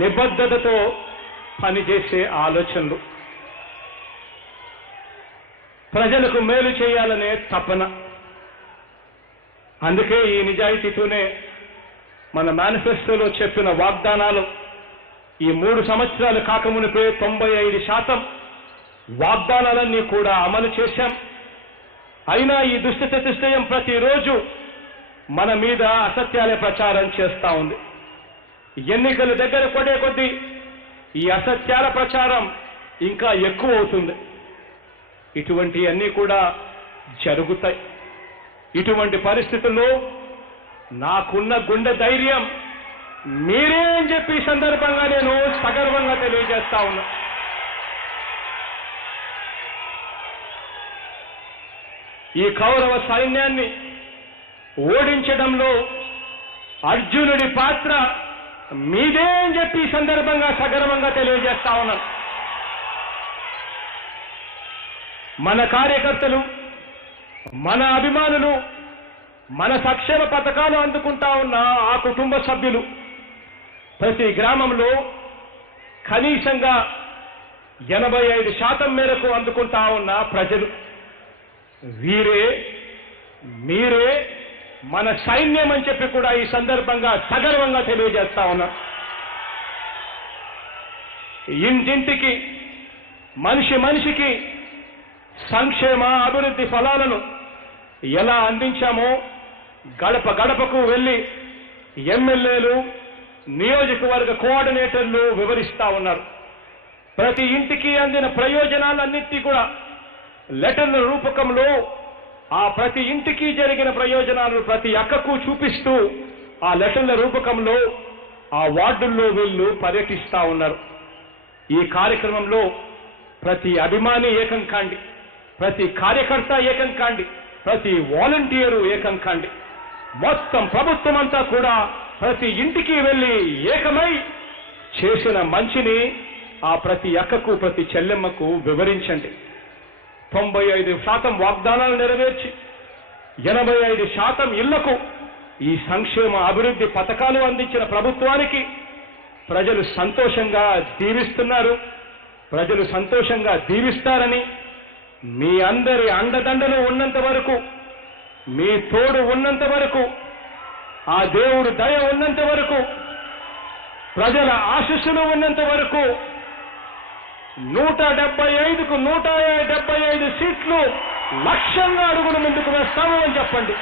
నిబద్ధతతో పనిచేసే ఆలోచనలు, ప్రజలకు మేలు చేయాలనే తపన. అందుకే ఈ నిజాయితీతోనే మన మేనిఫెస్టోలో చెప్పిన వాగ్దానాలు ఈ 3 సంవత్సరాలు కాకమునిపే 95% వాగ్దానాలన్నీ కూడా అమలు చేశాం. అయినా ఈ దుష్ట చతుష్టయం ప్రతిరోజు మన మీద అసత్యాలే ప్రచారం చేస్తా ఉంది. ఎన్నికలు దగ్గర పడే కొద్దీ ఈ అసత్యాల ప్రచారం ఇంకా ఎక్కువ అవుతుంది. ఇటువంటివన్నీ కూడా జరుగుతాయి. ఇటువంటి పరిస్థితుల్లో నాకున్న గుండె ధైర్యం మీరే అని చెప్పి ఈ సందర్భంగా నేను సగర్వంగా తెలియజేస్తా ఉన్నా. ఈ కౌరవ సైన్యాన్ని ఓడించడంలో అర్జునుడి పాత్ర మీదే అని చెప్పి ఈ సందర్భంగా సగర్వంగా తెలియజేస్తా ఉన్నాను. మన కార్యకర్తలు, మన అభిమానులు, మన సంక్షేమ పథకాలు అందుకుంటా ఉన్న ఆ కుటుంబ సభ్యులు, ప్రతి గ్రామంలో కనీసంగా 85% మేరకు అందుకుంటా ఉన్న ప్రజలు, వీరే మీరే మన సైన్యం అని చెప్పి కూడా ఈ సందర్భంగా సగర్వంగా తెలియజేస్తా ఉన్నా. ఇంటింటికి, మనిషికి సంక్షేమ అభివృద్ధి ఫలాలను ఎలా అందించామో గడప గడపకు వెళ్లి ఎమ్మెల్యేలు, నియోజకవర్గ కోఆర్డినేటర్లు వివరిస్తా ఉన్నారు. ప్రతి ఇంటికి అందిన ప్రయోజనాలన్నింటినీ కూడా లెటర్ల రూపకంలో ఆ ప్రతి ఇంటికి జరిగిన ప్రయోజనాలను ప్రతి అక్కకు చూపిస్తూ ఆ లెటర్ల రూపకంలో ఆ వార్డుల్లో వీళ్ళు పర్యటిస్తా ఉన్నారు. ఈ కార్యక్రమంలో ప్రతి అభిమాని ఏకం కాండి, ప్రతి కార్యకర్త ఏకం కాండి, ప్రతి వాలంటీరు ఏకం కాండి. మొత్తం ప్రభుత్వం అంతా కూడా ప్రతి ఇంటికి వెళ్లి ఏకమై చేసిన మంచిని ఆ ప్రతి అక్కకు, ప్రతి చెల్లెమ్మకు వివరించండి. 95% వాగ్దానాలు నెరవేర్చి 85% ఇళ్లకు ఈ సంక్షేమ అభివృద్ధి పథకాలు అందించిన ప్రభుత్వానికి ప్రజలు సంతోషంగా దీవిస్తున్నారు. ప్రజలు సంతోషంగా దీవిస్తారని, మీ అందరి అండదండలు ఉన్నంత వరకు, మీ తోడు ఉన్నంత వరకు, ఆ దేవుడు దయ ఉన్నంత వరకు, ప్రజల ఆశీస్సులు ఉన్నంత వరకు 175కు 175 సీట్లు లక్ష్యంగా అడుగులు ముందుకు వేస్తాము అని చెప్పండి.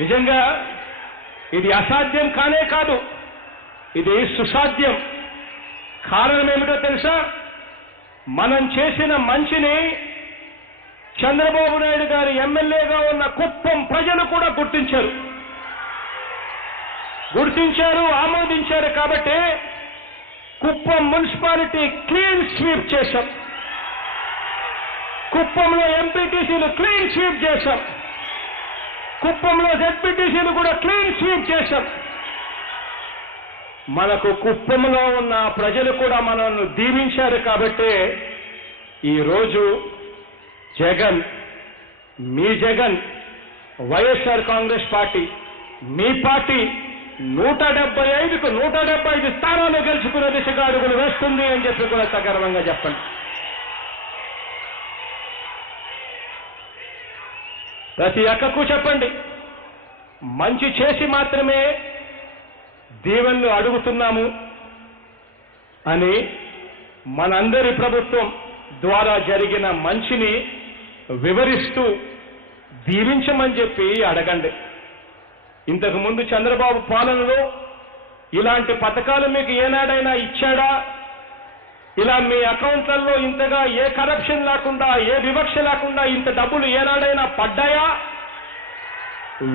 నిజంగా ఇది అసాధ్యం కానే కాదు, ఇది సుసాధ్యం. కారణం ఏమిటో తెలుసా? మనం చేసిన మంచిని చంద్రబాబు నాయుడు గారి ఎమ్మెల్యేగా ఉన్న కుప్పం ప్రజలు కూడా గుర్తించారు, ఆమోదించారు. కాబట్టి కుప్పం మున్సిపాలిటీ క్లీన్ స్వీప్ చేశాం. కుప్పంలో ఎంపీటీసీలు క్లీన్ స్వీప్ చేశాం. కుప్పంలో జెడ్పీటీసీలు కూడా క్లీన్ స్వీప్ చేశాం. మనకు కుప్పంలో ఉన్న ప్రజలు కూడా మనల్ని దీవించారు. కాబట్టి ఈరోజు జగన్, మీ జగన్, వైఎస్ఆర్ కాంగ్రెస్ పార్టీ, మీ పార్టీ 175కు 175 స్థానాలు గెలుచుకునే దిశగా అడుగులు వేస్తుంది అని చెప్పి కూడా సగర్వంగా చెప్పండి. ప్రతి అక్కకు చెప్పండి, మంచి చేసి మాత్రమే దీవెనలు అడుగుతున్నాము అని. మనందరి ప్రభుత్వం ద్వారా జరిగిన మంచిని వివరిస్తూ దీవించమని చెప్పి అడగండి. ఇంతకు ముందు చంద్రబాబు పాలనలో ఇలాంటి పథకాలు మీకు ఏనాడైనా ఇచ్చాడా? ఇలా మీ అకౌంట్లలో ఇంతగా ఏ కరప్షన్ లేకుండా, ఏ వివక్ష లేకుండా ఇంత డబ్బులు ఏనాడైనా పడ్డాయా,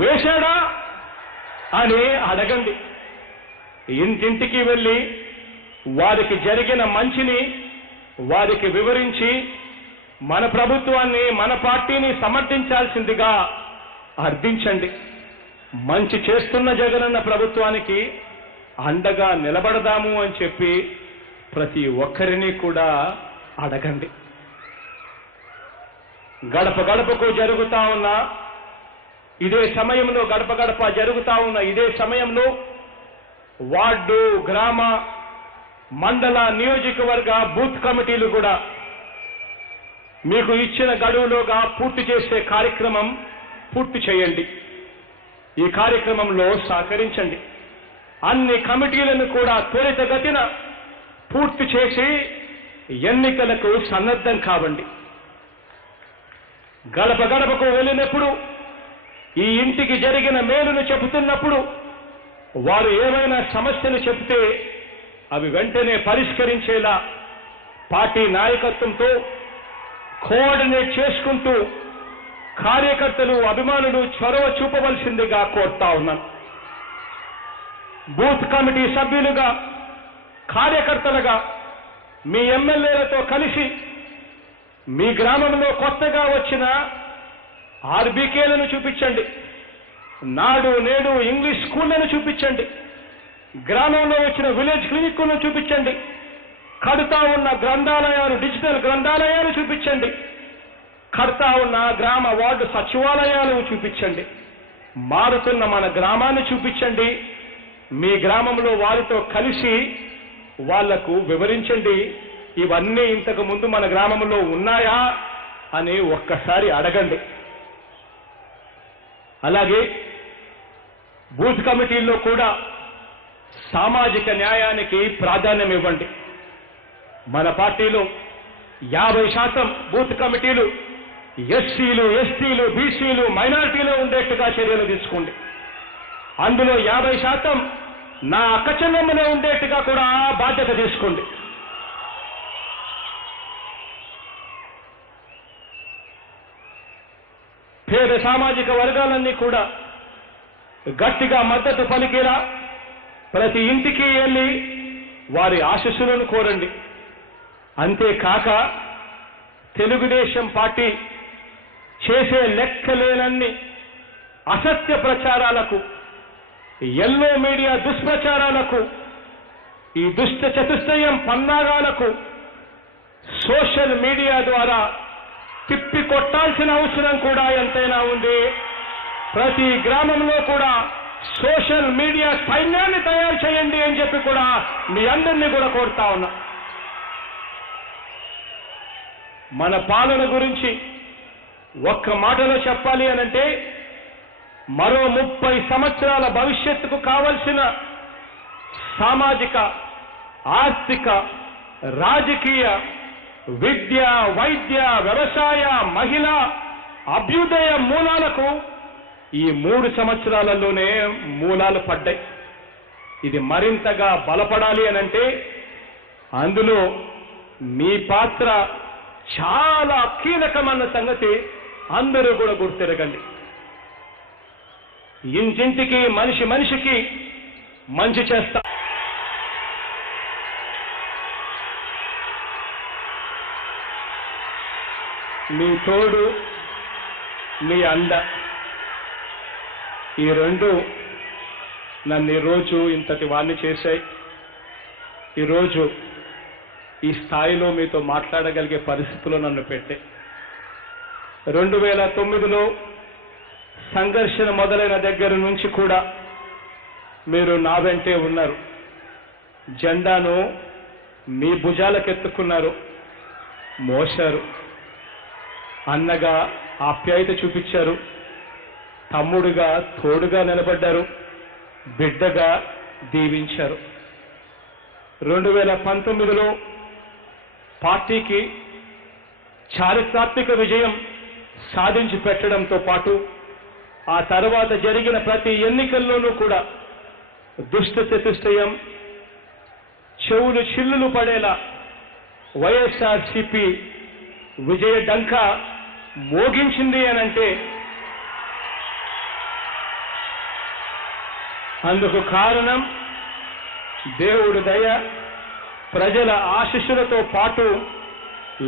వేశాడా అని అడగండి. ఇంటింటికి వెళ్ళి వారికి జరిగిన మంచిని వారికి వివరించి మన ప్రభుత్వాన్ని, మన పార్టీని సమర్థించాల్సిందిగా అర్థించండి. మంచి చేస్తున్న జగనన్న ప్రభుత్వానికి అండగా నిలబడదాము అని చెప్పి ప్రతి ఒక్కరిని కూడా అడగండి. గడప గడపకు జరుగుతా ఉన్న ఇదే సమయంలో, గడప గడప జరుగుతా ఉన్న ఇదే సమయంలో వార్డు, గ్రామ, మండల, నియోజకవర్గ బూత్ కమిటీలు కూడా మీకు ఇచ్చిన గడువులోగా పూర్తి చేసే కార్యక్రమం పూర్తి చేయండి. ఈ కార్యక్రమంలో సహకరించండి. అన్ని కమిటీలను కూడా త్వరితగతిన పూర్తి చేసి ఎన్నికలకు సన్నద్ధం కావండి. గడప గడపకు వెళ్ళినప్పుడు, ఈ ఇంటికి జరిగిన మేలును చెబుతున్నప్పుడు వారు ఏమైనా సమస్యలు చెబితే అవి వెంటనే పరిష్కరించేలా పార్టీ నాయకత్వంతో కోఆర్డినేట్ చేసుకుంటూ కార్యకర్తలు, అభిమానులు చొరవ చూపవలసిందిగా కోరుతా ఉన్నాను. బూత్ కమిటీ సభ్యులుగా, కార్యకర్తలుగా మీ ఎమ్మెల్యేలతో కలిసి మీ గ్రామంలో కొత్తగా వచ్చిన ఆర్బీకేలను చూపించండి, నాడు నేడు ఇంగ్లీష్ స్కూళ్లను చూపించండి, గ్రామంలో వచ్చిన విలేజ్ క్లినిక్లను చూపించండి, కడుతా ఉన్న గ్రంథాలయాలు, డిజిటల్ గ్రంథాలయాలు చూపించండి, కడతా ఉన్న గ్రామ వార్డు సచివాలయాలను చూపించండి, మారుతున్న మన గ్రామాన్ని చూపించండి. మీ గ్రామంలో వారితో కలిసి వాళ్లకు వివరించండి, ఇవన్నీ ఇంతకు ముందు మన గ్రామంలో ఉన్నాయా అని ఒక్కసారి అడగండి. అలాగే బూత్ కమిటీల్లో కూడా సామాజిక న్యాయానికి ప్రాధాన్యం ఇవ్వండి. మన పార్టీలో 50% బూత్ కమిటీలు ఎస్సీలు, ఎస్టీలు, బీసీలు, మైనారిటీలు ఉండేట్టుగా చర్యలు తీసుకోండి. అందులో 50% నా అక్కచెల్లెమ్మనే ఉండేట్టుగా కూడా బాధ్యత తీసుకోండి. పేద సామాజిక వర్గాలన్నీ కూడా గట్టిగా మద్దతు పలికేలా ప్రతి ఇంటికి వెళ్ళి వారి ఆశీస్సులను కోరండి. అంతేకాక తెలుగుదేశం పార్టీ చేసే లెక్కలేనన్ని అసత్య ప్రచారాలకు, ఎల్లో మీడియా దుష్ప్రచారాలకు, ఈ దుష్ట చతుష్టయం పన్నాగాలకు సోషల్ మీడియా ద్వారా తిప్పి కొట్టాల్సిన అవసరం కూడా ఎంతైనా ఉంది. ప్రతి గ్రామంలో కూడా సోషల్ మీడియా సైన్యాన్ని తయారు చేయండి అని చెప్పి కూడా మీ అందరినీ కూడా కోరుతా ఉన్నా. మన పాలన గురించి ఒక్క మాటలో చెప్పాలి అనంటే, మరో 30 సంవత్సరాల భవిష్యత్తుకు కావలసిన సామాజిక, ఆర్థిక, రాజకీయ, విద్య, వైద్య, వ్యవసాయ, మహిళా అభ్యుదయ మూలాలకు ఈ 3 సంవత్సరాలలోనే మూలాలు పడ్డాయి. ఇది మరింతగా బలపడాలి అనంటే అందులో మీ పాత్ర చాలా కీలకమైన సంగతి అందరూ కూడా గుర్తెరగండి. ఇంటింటికి, మనిషి మనిషికి మంచి చేస్తా. మీ తోడు, మీ అండ, ఈ రెండు నన్ను ఈరోజు ఇంతటి వాణ్ణి చేశాయి. ఈరోజు ఈ స్థాయిలో మీతో మాట్లాడగలిగే పరిస్థితుల్లో నన్ను పెట్టే. 2009లో సంఘర్షణ మొదలైన దగ్గర నుంచి కూడా మీరు నా వెంటే ఉన్నారు. జెండాను మీ భుజాలకెత్తుకున్నారు, మోశారు, అన్నగా ఆప్యాయత చూపించారు, తమ్ముడుగా తోడుగా నిలబడ్డారు, బిడ్డగా దీవించారు. 2019లో పార్టీకి చారిత్రాత్మక విజయం సాధించి పెట్టడంతో పాటు ఆ తర్వాత జరిగిన ప్రతి ఎన్నికల్లోనూ కూడా దుష్ట చతుష్టయం చెవులు చిల్లులు పడేలా వైఎస్ఆర్సీపీ విజయ డంక మోగించింది అనంటే అందుకు కారణం దేవుడి దయ, ప్రజల ఆశీస్సులతో పాటు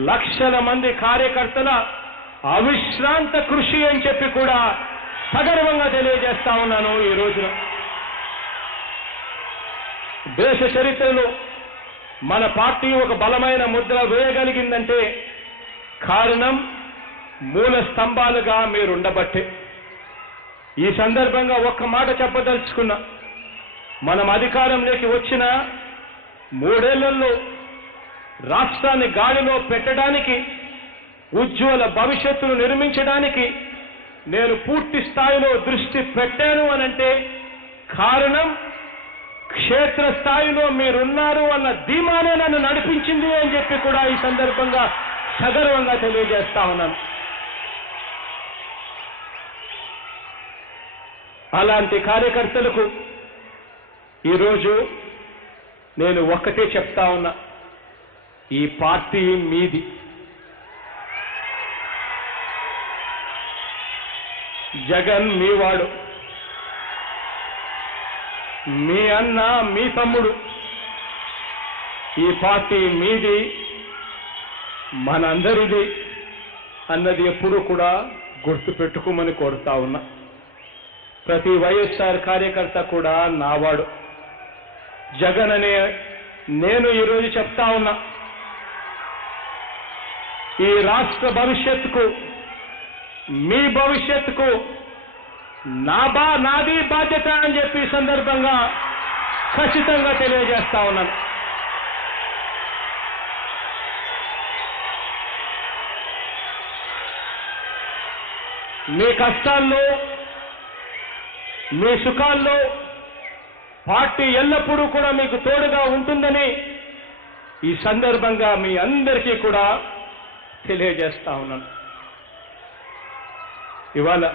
లక్షల మంది కార్యకర్తల అవిశ్రాంత కృషి అని చెప్పి కూడా సగర్వంగా తెలియజేస్తా ఉన్నాను. ఈ రోజున దేశ చరిత్రలో మన పార్టీ ఒక బలమైన ముద్ర వేయగలిగిందంటే కారణం మూల స్తంభాలుగా మీరుండబట్టే. ఈ సందర్భంగా ఒక్క మాట చెప్పదలుచుకున్నా. మనం అధికారంలోకి వచ్చిన 3 ఏళ్లలో రాష్ట్రాన్ని గాడిలో పెట్టడానికి, ఉజ్వల భవిష్యత్తును నిర్మించడానికి నేను పూర్తి స్థాయిలో దృష్టి పెట్టాను అనంటే కారణం క్షేత్ర స్థాయిలో మీరున్నారు అన్న ధీమానే నన్ను నడిపించింది అని చెప్పి కూడా ఈ సందర్భంగా సగర్వంగా తెలియజేస్తా ఉన్నాను. అలాంటి కార్యకర్తలకు ఈరోజు నేను ఒక్కటే చెప్తా ఉన్నా, ఈ పార్టీ మీది. జగన్ మీవాడు, మీ అన్న, మీ తమ్ముడు. ఈ పార్టీ మీది, మనందరిది అన్నది ఎప్పుడూ కూడా గుర్తుపెట్టుకోమని కోరుతా ఉన్నా. ప్రతి వైఎస్ఆర్ కార్యకర్త కూడా నావాడు. జగన్ అనే నేను ఈరోజు చెప్తా ఉన్నా, ఈ రాష్ట్ర భవిష్యత్తుకు, మీ భవిష్యత్తుకు నాది బాధ్యత అని చెప్పి సందర్భంగా ఖచ్చితంగా తెలియజేస్తా ఉన్నాను. మీ కష్టాల్లో, మీ సుఖాల్లో పార్టీ ఎల్లప్పుడూ కూడా మీకు తోడుగా ఉంటుందని ఈ సందర్భంగా మీ అందరికీ కూడా తెలియజేస్తా ఉన్నాను. ఇవాళ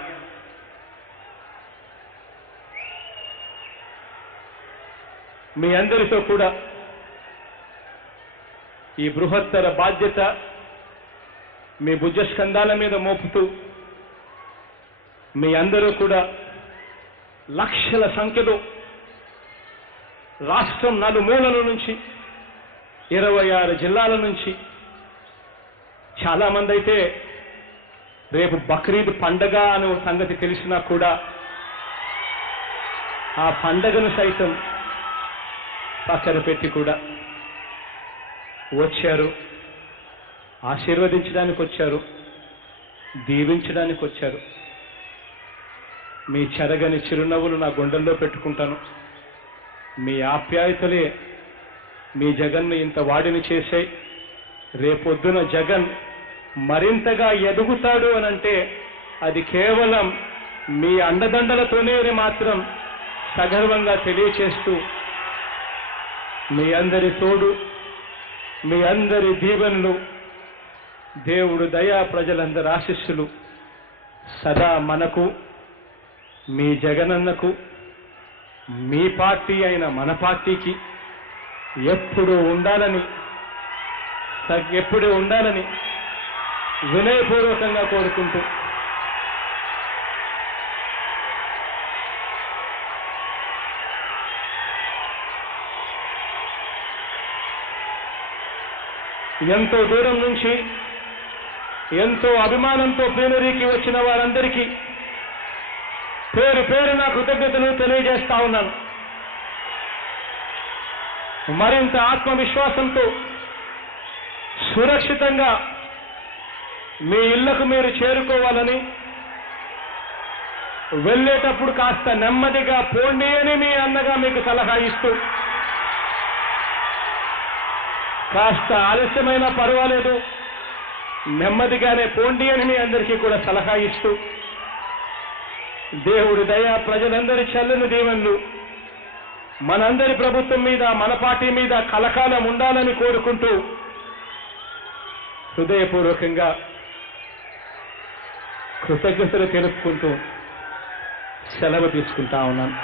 మీ అందరితో కూడా ఈ బృహత్తర బాధ్యత మీ భుజస్కంధాల మీద మోపుతూ మీ అందరూ కూడా లక్షల సంఖ్యలో రాష్ట్రం నలుమూలల నుంచి 26 జిల్లాల నుంచి చాలా మంది అయితే రేపు బక్రీద్ పండగ అనే సంగతి తెలిసినా కూడా ఆ పండగను సైతం పక్కన పెట్టి కూడా వచ్చారు, ఆశీర్వదించడానికి వచ్చారు, దీవించడానికి వచ్చారు. మీ చెరగని చిరునవ్వులు నా గుండెల్లో పెట్టుకుంటాను. మీ ఆప్యాయతలే మీ జగన్ను ఇంత వాడిని చేశాయి. రేపొద్దున జగన్ మరింతగా ఎదుగుతాడు అనంటే అది కేవలం మీ అండదండలతోనే మాత్రం సగర్వంగా తెలియచేస్తూ, మీ అందరి తోడు, మీ అందరి దీవెనలు, దేవుడు దయా, ప్రజలందరి ఆశీస్సులు సదా మనకు, మీ జగనన్నకు, మీ పార్టీ అయిన మన పార్టీకి ఎప్పుడూ ఉండాలని వినయపూర్వకంగా కోరుకుంటూ ఎంతో దూరం నుంచి ఎంతో అభిమానంతో ప్లీనరీకి వచ్చిన వారందరికీ పేరు పేరున కృతజ్ఞతలు తెలియజేస్తా ఉన్నాను. మరింత ఆత్మవిశ్వాసంతో సురక్షితంగా మీ ఇళ్లకు మీరు చేరుకోవాలని, వెళ్ళేటప్పుడు కాస్త నెమ్మదిగా పోండి అని మీ అన్నగా మీకు సలహా ఇస్తూ, కాస్త ఆలస్యమైనా పర్వాలేదు నెమ్మదిగానే పోండి అని మీ అందరికీ కూడా సలహా ఇస్తూ, దేవుడి దయ, ప్రజలందరి చల్లని దీవెనలు మనందరి ప్రభుత్వం మీద, మన పార్టీ మీద కలకాలం ఉండాలని కోరుకుంటూ హృదయపూర్వకంగా కృతజ్ఞతలు తెలుపుకుంటూ సెలవు తీసుకుంటా ఉన్నాను.